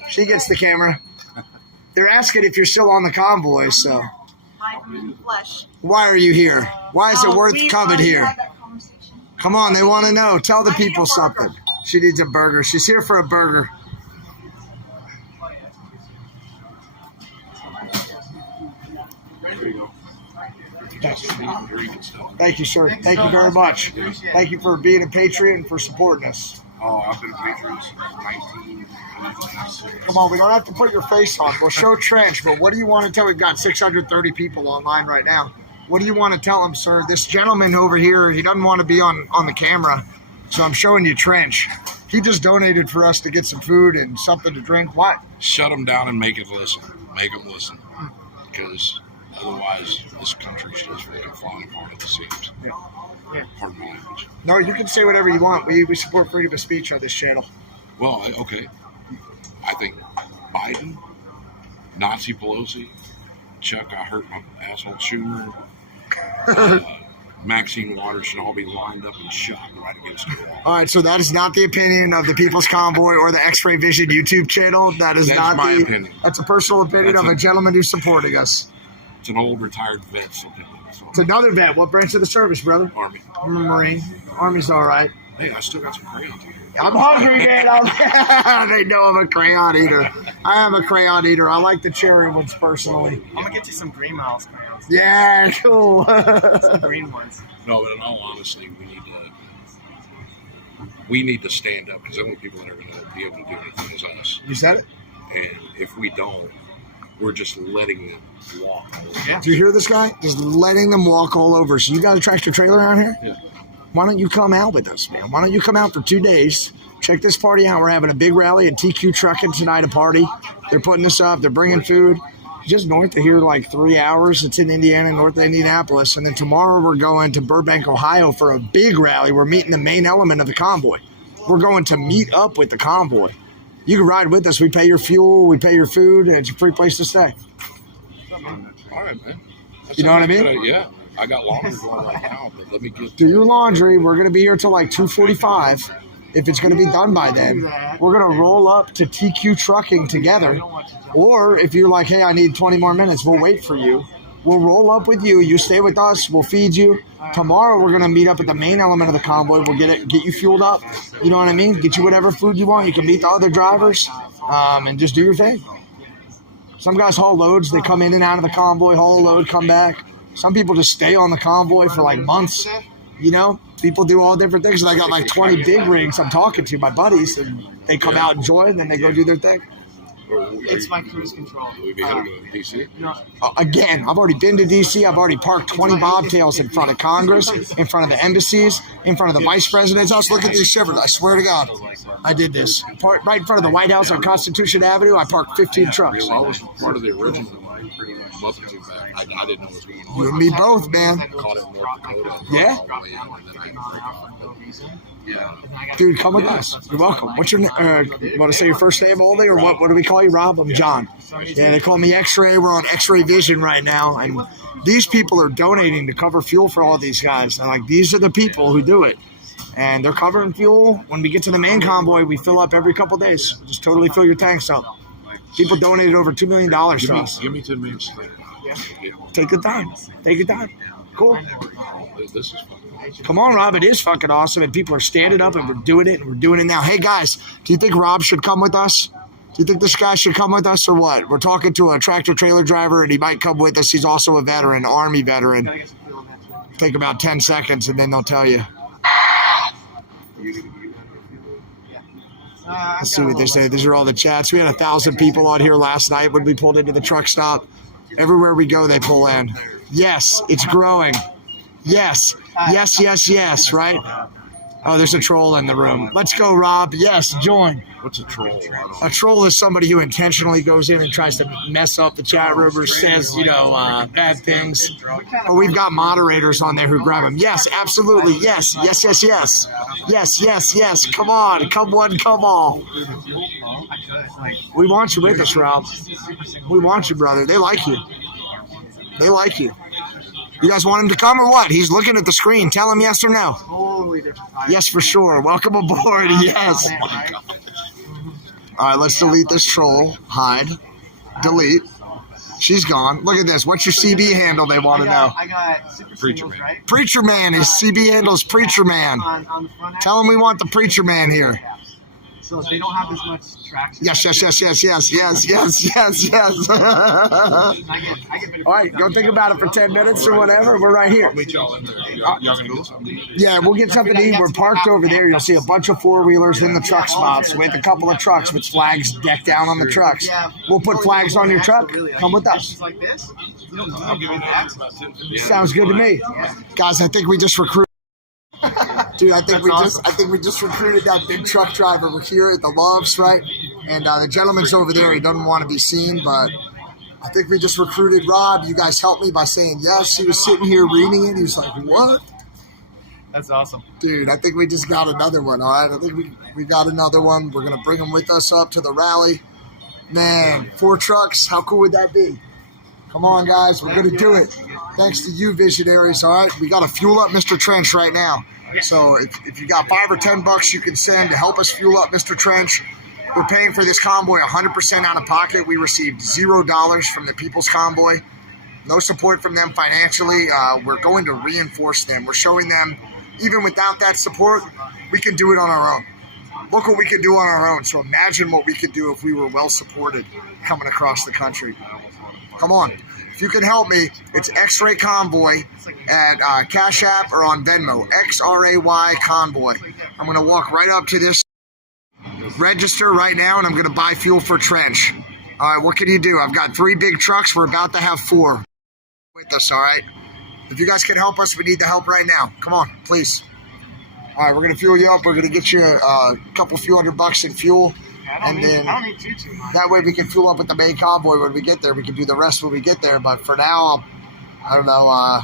She gets the camera. They're asking if you're still on the convoy, so Flesh. why are you here? Why is it worth coming here? Come on, they want to know. Tell the I need a people burger. something. She needs a burger. She's here for a burger. Thank you, sir. Thank you very much. Thank you for being a patriot and for supporting us. Oh, I've been a patriot since 1996. Come on, we don't have to put your face on. We'll show Trench, but what do you want to tell? We've got 630 people online right now. What do you want to tell them, sir? This gentleman over here, he doesn't want to be on the camera, so I'm showing you Trench. He just donated for us to get some food and something to drink. What? Shut them down and make it listen. Make them listen. Because otherwise, this country's just freaking falling apart at the seams. Yeah. Pardon my language. No, you can say whatever you want. We support freedom of speech on this channel. Well, okay. I think Biden, Nazi Pelosi, Chuck, I hurt my asshole Schumer, Maxine Waters should all be lined up and shot right against the wall. All right, so that is not the opinion of the People's Convoy or the X-Ray Vision YouTube channel. That's not my the opinion. That's a personal opinion That's of a gentleman who's supporting us. It's an old retired vet's opinion. So, It's another vet. What branch of the service, brother? Army. I'm a Marine. Army's all right. Hey, I still got some crayons here. I'm hungry, man. They know I'm a crayon eater. I am a crayon eater. I like the cherry ones personally. I'm gonna get you some Green Miles crayons. Yeah, cool. Some green ones. No, but in all honesty, we need to stand up because the only people that are going to be able to do anything is us. You said it? And if we don't, we're just letting them walk. Yeah. Do you hear this guy? Just letting them walk all over. So you got a tractor trailer around here? Yeah. Why don't you come out with us, man? Why don't you come out for 2 days Check this party out. We're having a big rally at TQ Trucking tonight, a party. They're putting this up. They're bringing food. Just north of here, like 3 hours. It's in Indiana, north of Indianapolis. And then tomorrow we're going to Burbank, Ohio for a big rally. We're meeting the main element of the convoy. We're going to meet up with the convoy. You can ride with us. We pay your fuel. We pay your food. And it's a free place to stay. All right, man. That You know what I sounds mean? good. Yeah. I got laundry going right now, but let me get Do your laundry. We're going to be here till like 2:45. If it's going to be done by then, we're going to roll up to TQ Trucking together. Or if you're like, hey, I need 20 more minutes, we'll wait for you. We'll roll up with you. You stay with us. We'll feed you. Tomorrow, we're going to meet up at the main element of the convoy. We'll get you fueled up. You know what I mean? Get you whatever food you want. You can meet the other drivers and just do your thing. Some guys haul loads. They come in and out of the convoy, haul a load, come back. Some people just stay on the convoy for like months. You know, people do all different things. And I got like 20 big rigs I'm talking to, my buddies, and they come out and join, and then they go do their thing. It's my cruise control. We be headed to DC. Again, I've already been to D.C. I've already parked 20 bobtails in front of Congress, in front of the embassies, in front of the vice president's house. Look at these shivers. I swear to God, I did this. Right in front of the White House on Constitution Avenue, I parked 15 trucks. I was part of the original month or two back. I didn't know what was going on. You and me both, man. Caught it in North Dakota. Yeah? All the way out, and then yeah. Dude, come with us. You're welcome. What's your you want to say your first name only, or what do we call you, Rob? I'm John. Yeah, they call me X-Ray. We're on X-Ray Vision right now, and these people are donating to cover fuel for all these guys. And like, these are the people who do it, and they're covering fuel. When we get to the main convoy, we fill up every couple days. Just totally fill your tanks up. People donated over $2 million to us. Give me 10 minutes. Take your time. Take your time. Cool. This is fucking awesome. Come on, Rob. It is fucking awesome, and people are standing up, and we're doing it, and we're doing it now. Hey, guys, do you think Rob should come with us? Do you think this guy should come with us or what? We're talking to a tractor-trailer driver, and he might come with us. He's also a veteran, Army veteran. Take about 10 seconds, and then they'll tell you. Let's see what they say. These are all the chats. We had 1,000 people on here last night when we pulled into the truck stop. Everywhere we go, they pull in. Yes, it's growing. Yes, yes, yes, yes, right? Oh, there's a troll in the room. Let's go, Rob. Yes, join. What's a troll? A troll is somebody who intentionally goes in and tries to mess up the chat room or says, bad things. But we've got moderators on there who grab them. Yes, absolutely. Yes, yes, yes, yes. Yes, yes, yes. Come on. Come one, come all. We want you with us, Rob. We want you, brother. They like you. They like you. You guys want him to come or what? He's looking at the screen. Tell him yes or no. Yes, for sure. Welcome aboard. Yes. All right, let's delete this troll. Hide. Delete. She's gone. Look at this. What's your CB handle? They want to know. I got Super Preacher Singles, Man. right? Preacher Man. His CB handle is Preacher Man. On the front Tell him we want the Preacher Man here. So they don't have as much traction. Yes, yes, yes, yes, yes, yes, yes, yes, yes. I get better. All right, go think about it for 10 minutes or whatever. We're right here. I'll meet y'all in there. Y'all gonna get something? Yeah, we'll get something to eat. We're parked over there. You'll see a bunch of four-wheelers in the truck spots with a couple of trucks with flags decked down on the trucks. We'll put flags on your truck. Come with us. Like this? You don't give me that. Sounds good to me. Guys, I think we just recruited. Dude, I think we just recruited that big truck driver. We're here at the Loves, right? And the gentleman's over there. He doesn't want to be seen, but I think we just recruited Rob. You guys helped me by saying yes. He was sitting here reading it. He was like, what? That's awesome. Dude, I think we just got another one, all right? I think we got another one. We're going to bring him with us up to the rally. Man, 4 trucks. How cool would that be? Come on, guys. We're going to do it. Thanks to you, visionaries, all right? We got to fuel up Mr. Trench right now. So if you got $5 or $10 you can send to help us fuel up Mr. Trench. We're paying for this convoy 100% out of pocket. We received $0 from the People's Convoy. No support from them financially. We're going to reinforce them. We're showing them, even without that support, we can do it on our own. Look what we can do on our own. So imagine what we could do if we were well supported coming across the country. Come on. If you can help me, it's X-Ray Convoy at Cash App or on Venmo. XRAY Convoy. I'm going to walk right up to this register right now, and I'm going to buy fuel for Trench. All right, what can you do? I've got 3 big trucks. We're about to have 4 with us, all right? If you guys can help us, we need the help right now. Come on, please. All right, we're gonna fuel you up. We're gonna get you a couple few $100 in fuel, I don't need too much. that way we can fuel up with the main convoy when we get there. We can do the rest when we get there. But for now, I don't know.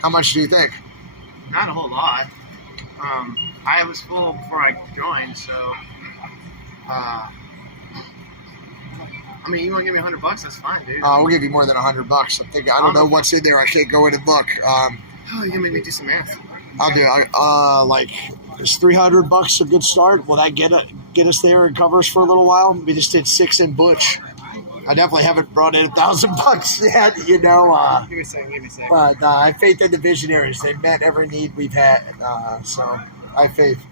How much do you think? Not a whole lot. I was full before I joined, so. I mean, you want to give me $100? That's fine, dude. We'll give you more than $100. I don't know what's in there. I can't go in and look. Oh, you're gonna make me do some math. I'll do. Is $300 a good start? Will that get us there and cover us for a little while? We just did 6 in Butch. I definitely haven't brought in $1,000 yet, Give me a second. But I have faith in the visionaries. They've met every need we've had, so I have faith.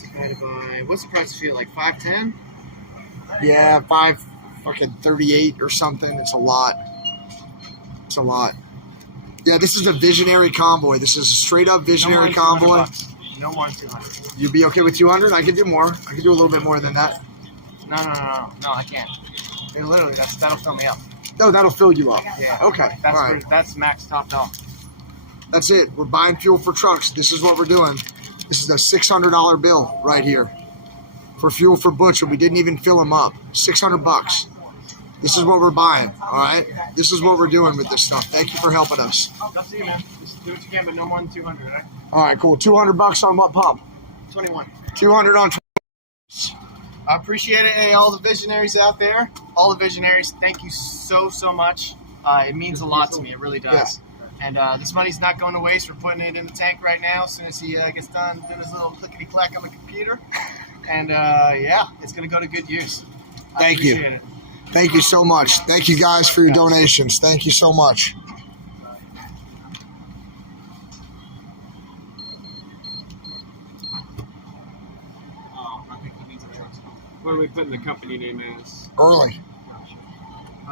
Divided by, what's the price of fuel? Like 510? Yeah, 538 or something. It's a lot. Yeah, this is a visionary convoy. This is a straight up visionary convoy. No more than 200. You'd be okay with 200? I can do more. I can do a little bit more than that. No, I can't. They literally, that'll fill me up. No, that'll fill you up. Yeah. Okay. That's all right. that's max topped off. That's it. We're buying fuel for trucks. This is what we're doing. This is a $600 bill right here for fuel for Butch, and we didn't even fill him up. $600. This is what we're buying. All right. This is what we're doing with this stuff. Thank you for helping us. Up to you, man. Just do what you can, but no more than 200, right? All right. Cool. $200 on what pump? 21. 200 on. I appreciate it. Hey, all the visionaries out there, all the visionaries, thank you so much. It means a lot to me. It really does. Yeah. And this money's not going to waste. We're putting it in the tank right now as soon as he gets done doing his little clickety-clack on the computer. And, it's going to go to good use. Thank you. It. Thank you so much. Thank you guys for your donations. Thank you so much. What are we putting the company name as? Early.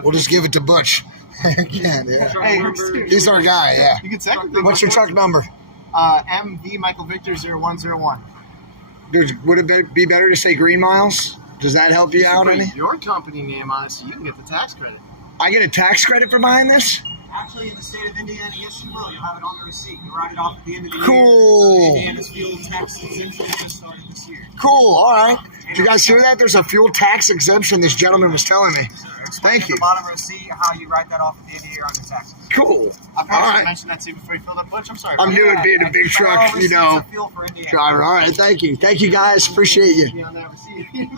We'll just give it to Butch. Again, yeah. Hey, he's our guy, yeah. You can technically. What's your truck number? MV Michael Victor 0101. Dude, would it be better to say Green Miles? Does that help you out any? Your company name on it, so you can get the tax credit. I get a tax credit for buying this? Actually, in the state of Indiana, yes, you will. You'll have it on the receipt. You write it off at the end of the year. Cool. Indiana's fuel tax exemption just started this year. Cool. All right. Did you guys hear that? There's a fuel tax exemption this gentleman was telling me. Thank you. The bottom receipt, how you write that off at the end of the year on your taxes. Cool. I probably should mention that to you before you filled up Butch. I'm sorry. I'm new at being a big truck, you know. All right. Thank you. Thank you, guys. Appreciate you.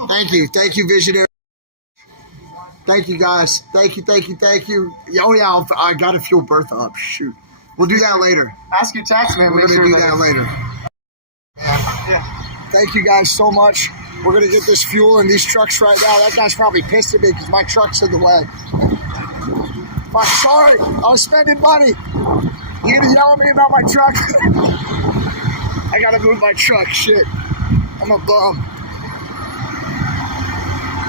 Thank you. Thank you, visionary. Thank you, guys. Thank you. Oh, yeah, I got to fuel Bertha up. Shoot. We'll do that later. Ask your tax man. We're going to do that later. Yeah. Thank you, guys, so much. We're going to get this fuel in these trucks right now. That guy's probably pissed at me because my truck's in the way. I'm sorry. I was spending money. You going to yell at me about my truck? I got to move my truck. Shit. I'm a bum.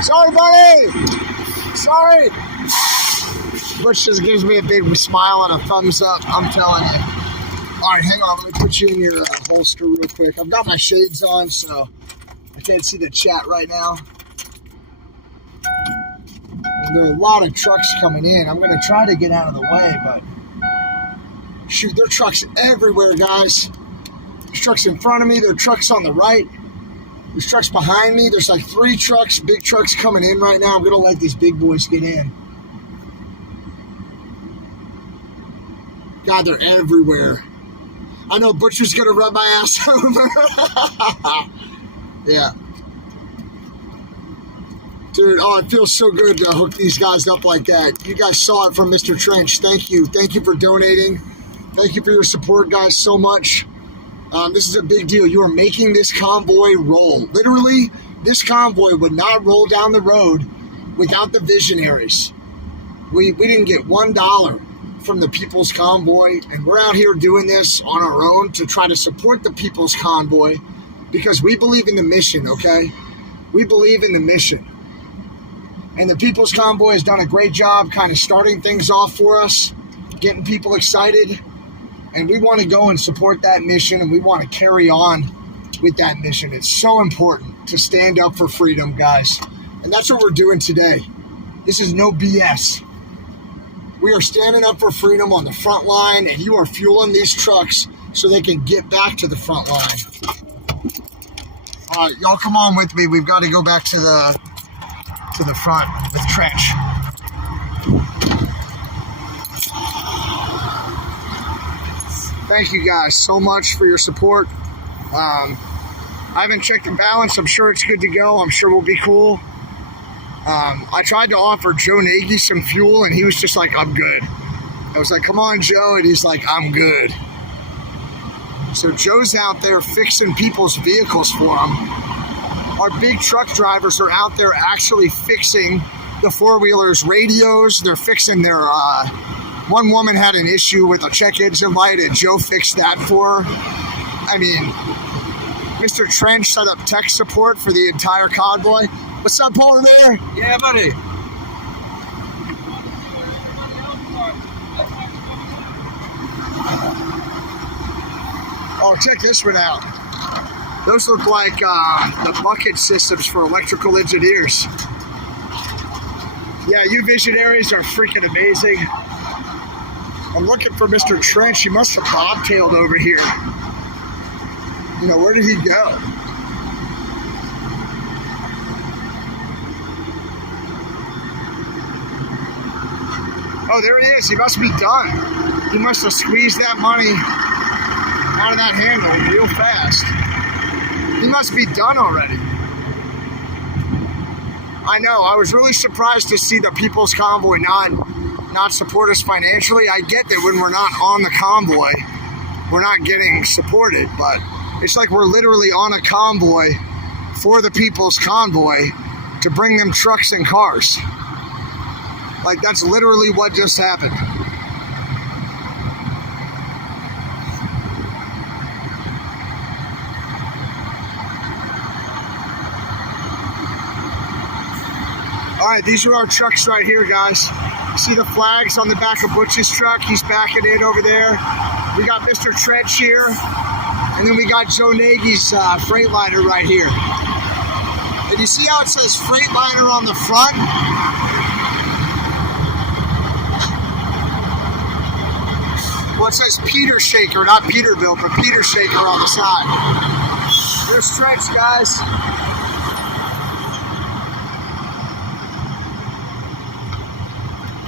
Sorry, buddy. Sorry. Butch just gives me a big smile and a thumbs up. I'm telling you. All right, hang on. Let me put you in your holster real quick. I've got my shades on, so I can't see the chat right now. And there are a lot of trucks coming in. I'm going to try to get out of the way, but shoot, there are trucks everywhere, guys. There's trucks in front of me. There are trucks on the right. There's trucks behind me. There's like 3 trucks, big trucks coming in right now. I'm going to let these big boys get in. God, they're everywhere. I know Butcher's going to rub my ass over. Yeah. Dude, oh, it feels so good to hook these guys up like that. You guys saw it from Mr. Trench. Thank you. Thank you for donating. Thank you for your support, guys, so much. This is a big deal. You are making this convoy roll. Literally, this convoy would not roll down the road without the visionaries. We didn't get $1 from the People's Convoy, and we're out here doing this on our own to try to support the People's Convoy because we believe in the mission, okay? We believe in the mission. And the People's Convoy has done a great job kind of starting things off for us, getting people excited. And we want to go and support that mission, and we want to carry on with that mission. It's so important to stand up for freedom, guys. And that's what we're doing today. This is no BS. We are standing up for freedom on the front line, and you are fueling these trucks so they can get back to the front line. All right, y'all come on with me. We've got to go back to the front with Trench. Thank you guys so much for your support. I haven't checked the balance. I'm sure it's good to go. I'm sure we'll be cool. I tried to offer Joe Nagy some fuel, and he was just like, I'm good. I was like, come on, Joe. And he's like, I'm good. So Joe's out there fixing people's vehicles for them. Our big truck drivers are out there actually fixing the four-wheelers' radios. They're fixing their... one woman had an issue with a check engine light, and Joe fixed that for her. I mean, Mr. Trench set up tech support for the entire convoy. What's up, Polar Bear? Yeah, buddy. Oh, check this one out. Those look like the bucket systems for electrical engineers. Yeah, you visionaries are freaking amazing. I'm looking for Mr. Trench. He must have bobtailed over here. You know, where did he go? Oh, there he is. He must be done. He must have squeezed that money out of that handle real fast. He must be done already. I know. I was really surprised to see the People's Convoy not support us financially. I get that when we're not on the convoy, we're not getting supported, but it's like we're literally on a convoy for the People's Convoy to bring them trucks and cars. Like, that's literally what just happened. All right, these are our trucks right here, guys. See the flags on the back of Butch's truck? He's backing in over there. We got Mr. Trench here. And then we got Joe Nagy's Freightliner right here. And you see how it says Freightliner on the front? Well, it says Peter Shaker, not Peterbilt, but Peter Shaker on the side. There's Trench, guys.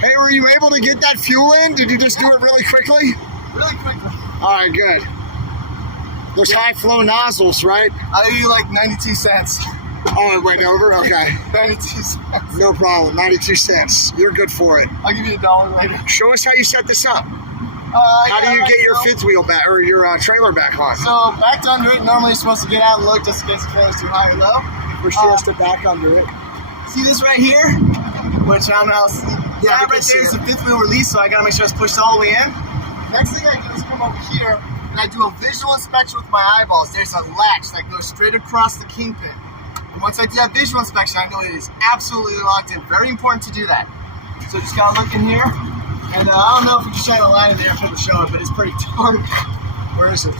Hey, were you able to get that fuel in? Did you just do it really quickly? Really quickly. All right, good. Those high flow nozzles, right? I owe you like 92 cents. Oh, it went over? Okay. 92 cents. No problem. 92 cents. You're good for it. I'll give you $1 later. Show us how you set this up. How do you get your fifth wheel back, or your trailer back on? So, backed under it. Normally you're supposed to get out and look just in case the trailer's too high or low. Push has to back under it. See this right here? Which I don't know. Yeah, right there is the fifth wheel release, so I gotta make sure it's pushed all the way in. Next thing I do is come over here and I do a visual inspection with my eyeballs. There's a latch that goes straight across the kingpin. And once I do that visual inspection, I know it is absolutely locked in. Very important to do that. So just gotta look in here. And I don't know if we can shine a light in there if it'll show it, but it's pretty dark. Where is it?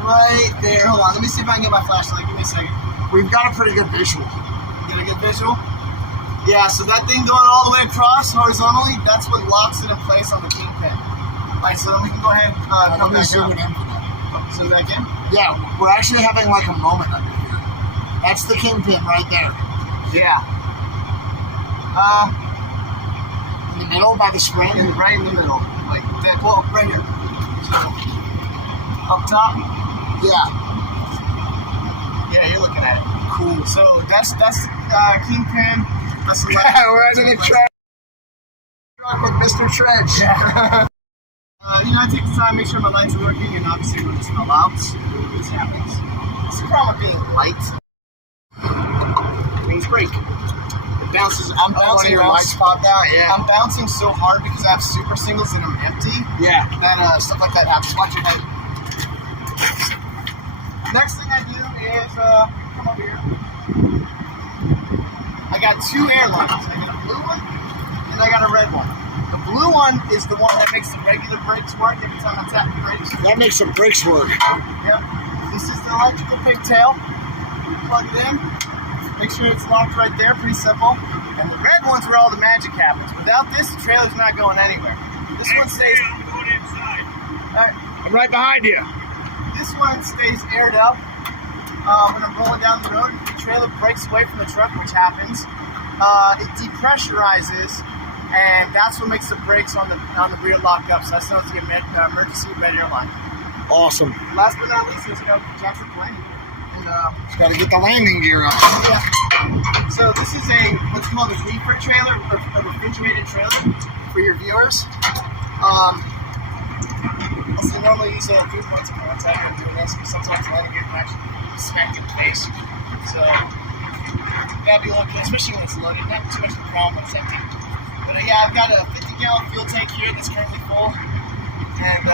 Right there. Hold on. Let me see if I can get my flashlight. Give me a second. We've got a pretty good visual. Get a good visual? Yeah, so that thing going all the way across horizontally, that's what locks it in place on the kingpin. Alright, so then we can go ahead and come back zoom up. it in. Zoom back in? Yeah, we're actually having like a moment under here. That's the kingpin right there. Yeah. In the middle by the spring? Right in the middle. Like that. Well, right here. So, up top? Yeah. Yeah, you're looking at it. Cool. So that's kingpin. That's the Yeah, we're in the truck with Mr. Trench. Yeah. I take the time, make sure my lights are working, and obviously when it's fell out, this happens. It's the problem with being light. Means break. It bounces. I'm bouncing your around. lights popped out. Yeah. I'm bouncing so hard because I have super singles and I'm empty. Yeah. That stuff like that happens. Watch your head. Next thing I do is come over here. I got two air lines. I got a blue one and I got a red one. The blue one is the one that makes the regular brakes work every time I tap the brakes. That makes the brakes work. Yep. This is the electrical pigtail. Plug it in. Make sure it's locked right there. Pretty simple. And the red one's where all the magic happens. Without this, the trailer's not going anywhere. This one stays. I'm going inside. I'm right behind you. This one stays aired up. When I'm rolling down the road, the trailer breaks away from the truck, which happens. It depressurizes, and that's what makes the brakes on the rear lock up. So that's known as the emergency red airline. Awesome. Last but not least, let's go Jackson Plane. Just got to get the landing gear up. Yeah. So this is what's called a reefer trailer, a refrigerated trailer for your viewers. Also normally use a few points of contact when doing this, but sometimes landing gear can actually smack in the face. So that'd be looking, especially when it's loaded. Not too much of a problem when it's empty. But yeah, I've got a 50-gallon fuel tank here that's currently full. And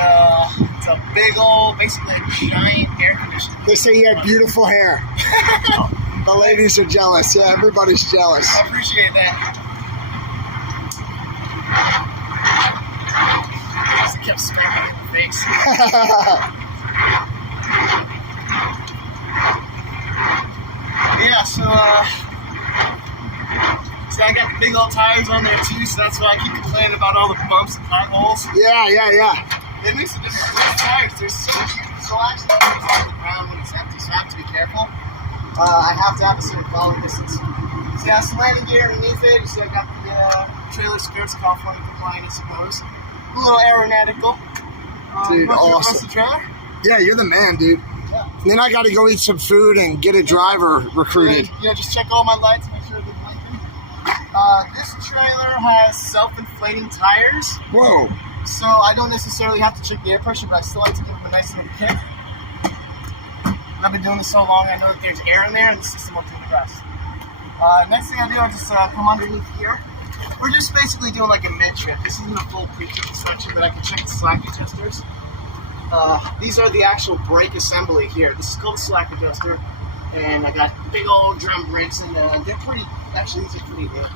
it's a big old, basically a giant air conditioner. They say you have beautiful hair. The ladies are jealous. Yeah, everybody's jealous. I appreciate that. Just kept smacking in the face. Yeah, so I got the big old tires on there too, so that's why I keep complaining about all the bumps and potholes. Yeah. It makes a difference with the tires. So actually, it's on the ground when it's empty, so I have to be careful. I have to have a certain quality distance. So yeah, some landing gear underneath it. You see I got the trailer skirts California compliant, I suppose. A little aeronautical. Dude, awesome. The trailer? Yeah, you're the man, dude. Yeah. And then I got to go eat some food and get a driver recruited. Just check all my lights, make sure they're blinking. This trailer has self-inflating tires. Whoa. So I don't necessarily have to check the air pressure, but I still like to give them a nice little kick. And I've been doing this so long, I know that there's air in there, and the system will do the rest. Next thing I do, I just come underneath here. We're just basically doing like a mid-trip. This isn't a full pre-trip inspection, but I can check the slack adjusters. These are the actual brake assembly here. This is called the slack adjuster, and I got big old drum brakes, and they're pretty, actually these are pretty good.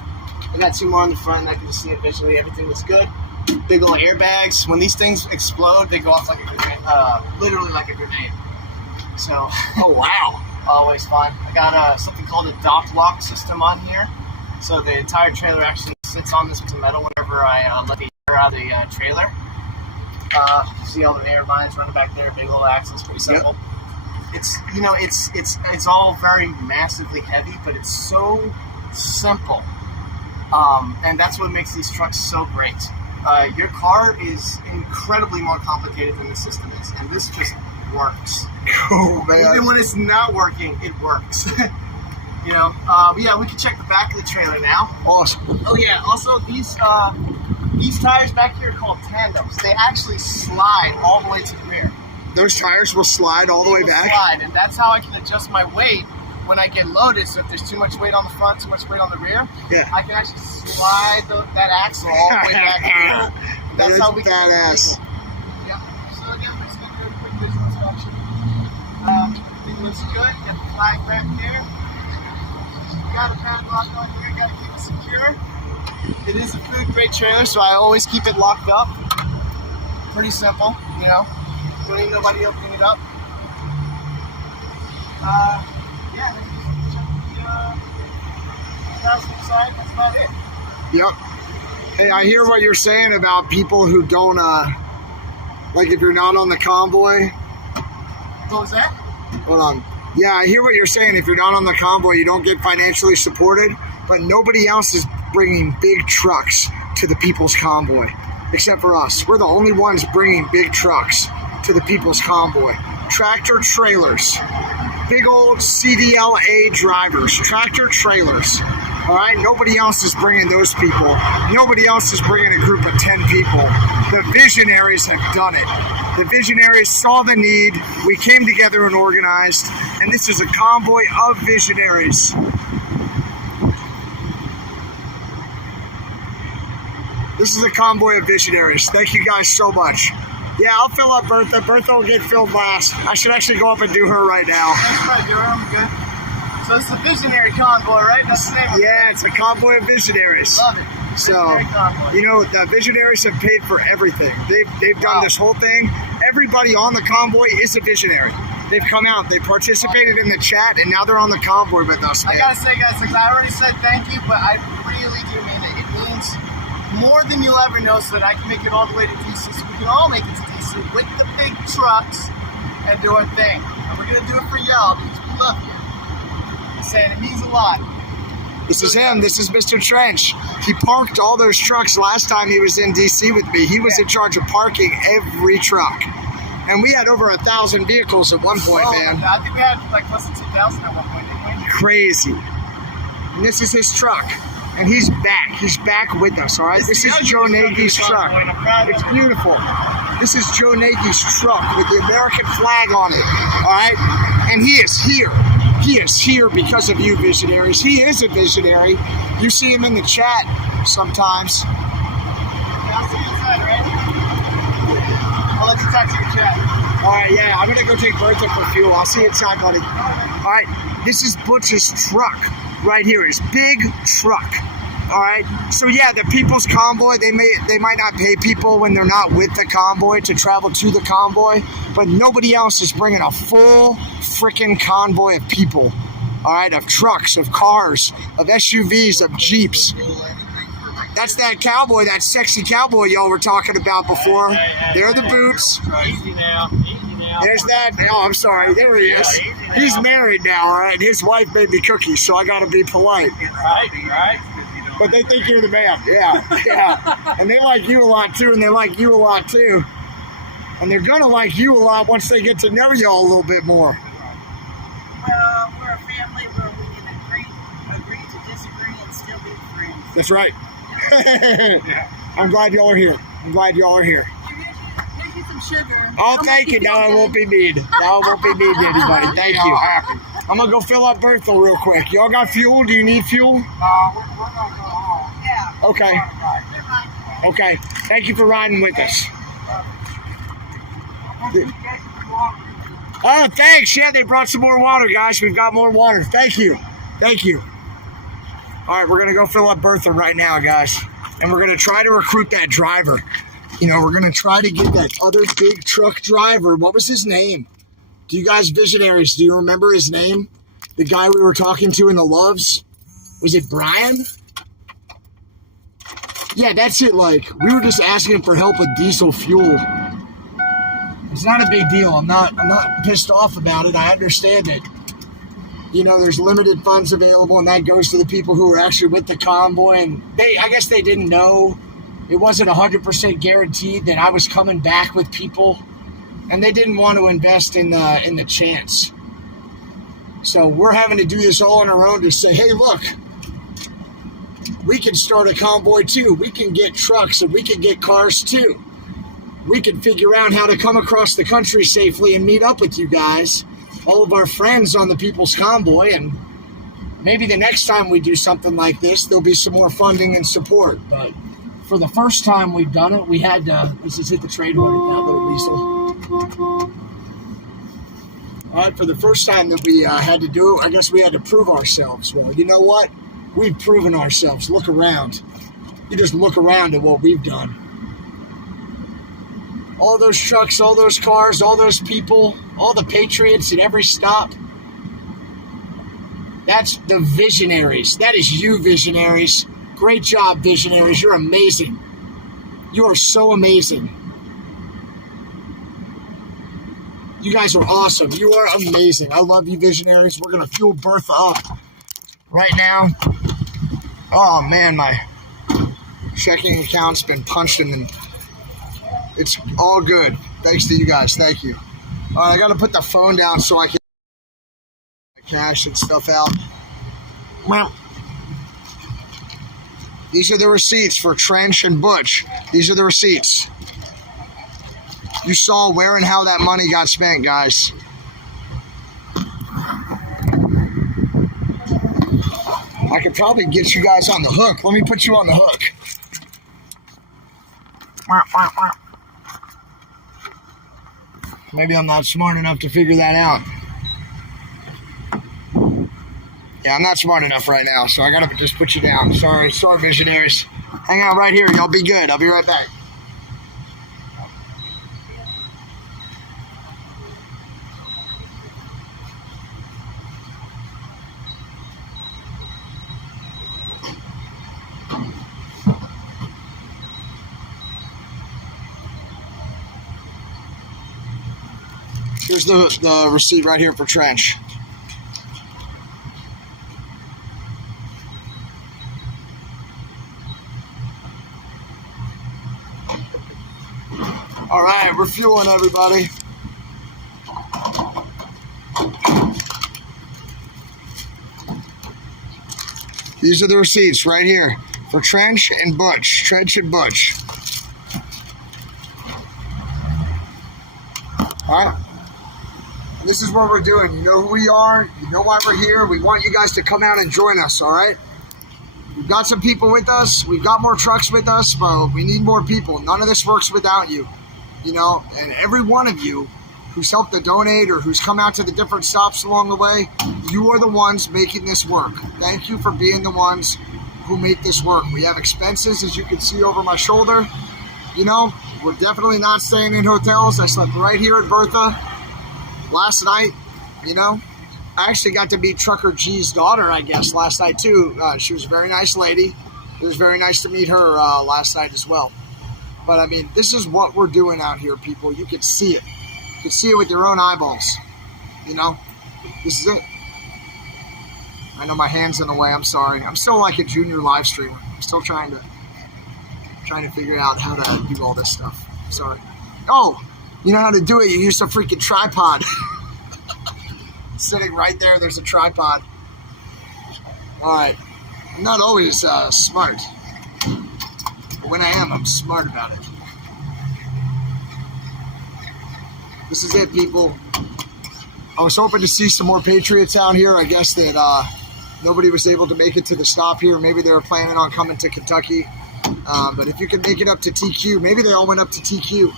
I got two more on the front, and I can just see it visually. Everything looks good. Big old airbags. When these things explode, they go off like a grenade, literally like a grenade. So, oh wow, always fun. I got something called a dock lock system on here. So the entire trailer actually sits on this piece of metal whenever I let the air out of the trailer. See all the air lines running back there, big old axles, pretty simple. Yep. It's all very massively heavy, but it's so simple. And that's what makes these trucks so great. Your car is incredibly more complicated than the system is, and this just works. Oh, man. Even when it's not working, it works. But yeah, we can check the back of the trailer now. Awesome. Oh yeah, also these tires back here are called tandems. They actually slide all the way to the rear. Those tires will slide all the way back? Slide, and that's how I can adjust my weight when I get loaded. So if there's too much weight on the front, too much weight on the rear, yeah, I can actually slide that axle all the way back here. That's how we can badass. Yeah. So again, we're just going to do a quick visual inspection. Everything looks good. Got the flag back there. Got a padlock on here. Got to keep it secure. It is a food grade trailer, so I always keep it locked up. Pretty simple, Don't need nobody opening it up. Yeah, then you just check the passenger side. That's about it. Yep. Hey, I hear what you're saying about people who don't, like if you're not on the convoy. What was that? Hold on. Yeah, I hear what you're saying. If you're not on the convoy, you don't get financially supported, but nobody else is bringing big trucks to the People's Convoy, except for us. We're the only ones bringing big trucks to the People's Convoy. Tractor trailers. Big old CDLA drivers. Tractor trailers. All right? Nobody else is bringing those people. Nobody else is bringing a group of 10 people. The visionaries have done it. The visionaries saw the need. We came together and organized, and this is a convoy of visionaries. This is a convoy of visionaries. Thank you guys so much. Yeah, I'll fill up Bertha. Bertha will get filled last. I should actually go up and do her right now. That's right, you're good. So it's the Visionary Convoy, right? That's the name of it. Yeah, it's a convoy of visionaries. Love it. So, the visionaries have paid for everything. They've done this whole thing. Everybody on the convoy is a visionary. They've come out. They participated in the chat, and now they're on the convoy with us, man. I gotta say, guys, like I already said thank you, but I really do mean it. It means more than you'll ever know so that I can make it all the way to DC, so we can all make it to DC with the big trucks and do our thing. And we're gonna do it for y'all because we love you. I'm saying it means a lot. This is him. This is Mr. Trench. He parked all those trucks last time he was in DC with me. He was in charge of parking every truck. And we had over 1,000 vehicles at one point, man. I think we had like close to 2,000 at one point, didn't we? Crazy. And this is his truck. And he's back. He's back with us, all right? This is Joe Nagy's truck. It's beautiful. This is Joe Nagy's truck with the American flag on it, all right? And he is here. He is here because of you, visionaries. He is a visionary. You see him in the chat sometimes. I'll see you inside, right? I'll let you talk to your chat. All right, yeah, I'm going to go take Bertha for fuel. I'll see you inside, buddy. All right, this is Butch's truck right here, his big truck. All right, so yeah, the People's Convoy, they might not pay people when they're not with the convoy to travel to the convoy, but nobody else is bringing a full freaking convoy of people, all right, of trucks, of cars, of SUVs, of Jeeps. That's that cowboy, that sexy cowboy y'all were talking about before. There are the boots. Easy now. Easy now. There's that. Oh, I'm sorry. There he is. He's married now, all right? His wife made me cookies, so I got to be polite. Right. But they think you're the man. Yeah. And they like you a lot, too, and they like you a lot, too. And they're going to like you a lot once they get to know y'all a little bit more. Well, we're a family where we can agree to disagree and still be friends. That's right. I'm glad y'all are here. Here's you some sugar. Oh, thank you. Now I won't be mean. To anybody. Thank you. I'm going to go fill up Bertha real quick. Y'all got fuel? Do you need fuel? We're going to go home. Yeah. Okay. Thank you for riding with us. Oh, thanks. Yeah, they brought some more water, guys. We've got more water. Thank you. All right, we're going to go fill up Bertha right now, guys. And we're going to try to recruit that driver. You know, we're going to try to get that other big truck driver. What was his name? Do you guys, visionaries, do you remember his name? The guy we were talking to in the Loves? Was it Brian? Yeah, that's it. Like, we were just asking for help with diesel fuel. It's not a big deal. I'm not pissed off about it. I understand it. You know, there's limited funds available, and that goes to the people who are actually with the convoy. And I guess they didn't know. It wasn't 100% guaranteed that I was coming back with people, and they didn't want to invest in the chance. So we're having to do this all on our own to say, hey, look, we can start a convoy too. We can get trucks and we can get cars too. We can figure out how to come across the country safely and meet up with you guys, all of our friends on the People's Convoy, and maybe the next time we do something like this, there'll be some more funding and support. But for the first time we've done it, we had to, let's just hit the trade order with that little weasel. All right, for the first time that we had to do it, I guess we had to prove ourselves. Well, you know what? We've proven ourselves. Look around. You just look around at what we've done. All those trucks, all those cars, all those people, all the patriots at every stop. That's the visionaries. That is you, visionaries. Great job, visionaries. You're amazing. You are so amazing. You guys are awesome. You are amazing. I love you, visionaries. We're going to fuel Bertha up right now. Oh, man, my checking account's been punched in and it's all good. Thanks to you guys. Thank you. All right, I got to put the phone down so I can cash and stuff out. Well, these are the receipts for Trench and Butch. These are the receipts. You saw where and how that money got spent, guys. I could probably get you guys on the hook. Let me put you on the hook. Maybe I'm not smart enough to figure that out. Yeah, I'm not smart enough right now, so I gotta just put you down. Sorry, visionaries. Hang out right here. Y'all be good. I'll be right back. Here's the receipt right here for Trench. All right, we're fueling, everybody. These are the receipts right here for Trench and Butch. Trench and Butch. All right. And this is what we're doing. You know who we are. You know why we're here. We want you guys to come out and join us, all right? We've got some people with us. We've got more trucks with us, but we need more people. None of this works without you, you know? And every one of you who's helped to donate or who's come out to the different stops along the way, you are the ones making this work. Thank you for being the ones who make this work. We have expenses, as you can see over my shoulder. You know, we're definitely not staying in hotels. I slept right here at Bertha last night, you know. I actually got to meet Trucker G's daughter, I guess, last night too. She was a very nice lady. It was very nice to meet her last night as well. But I mean, this is what we're doing out here, people. You can see it. You can see it with your own eyeballs. You know, this is it. I know my hand's in the way. I'm sorry. I'm still like a junior live streamer. I'm still trying to figure out how to do all this stuff. Sorry. Oh, you know how to do it. You use a freaking tripod. Sitting right there, there's a tripod. All right. I'm not always smart. But when I am, I'm smart about it. This is it, people. I was hoping to see some more Patriots out here. I guess that nobody was able to make it to the stop here. Maybe they were planning on coming to Kentucky. But if you can make it up to TQ, maybe they all went up to TQ,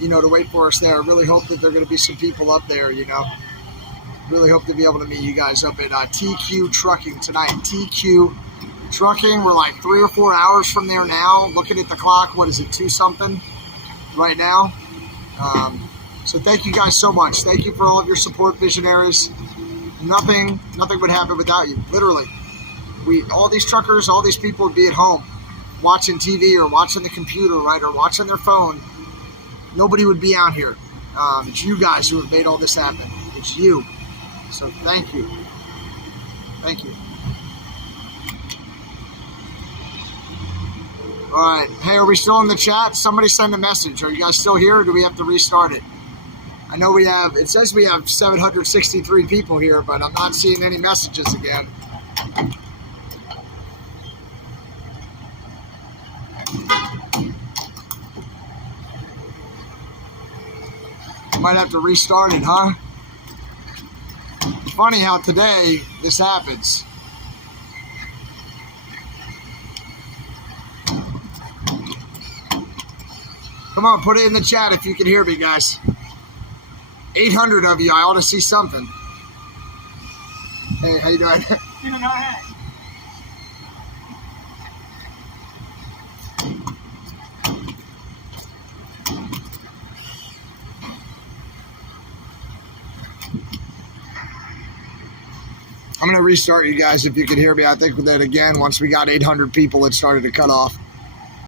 you know, to wait for us there. I really hope that there are going to be some people up there, you know. Really hope to be able to meet you guys up at TQ Trucking tonight. TQ Trucking, we're like 3 or 4 hours from there now. Looking at the clock, what is it, 2 something right now? So thank you guys so much. Thank you for all of your support, visionaries. Nothing would happen without you, literally. All these truckers, all these people would be at home watching TV or watching the computer, right, or watching their phone. Nobody would be out here. It's you guys who have made all this happen. It's you. So thank you. Thank you. All right. Hey, are we still in the chat? Somebody send a message. Are you guys still here, or do we have to restart it? I know it says we have 763 people here, but I'm not seeing any messages again. I might have to restart it, huh? It's funny how today this happens. Come on, put it in the chat if you can hear me, guys. 800 of you, I ought to see something. Hey, how you doing? Doing all right. I'm going to restart you guys if you can hear me. I think that, again, once we got 800 people, it started to cut off.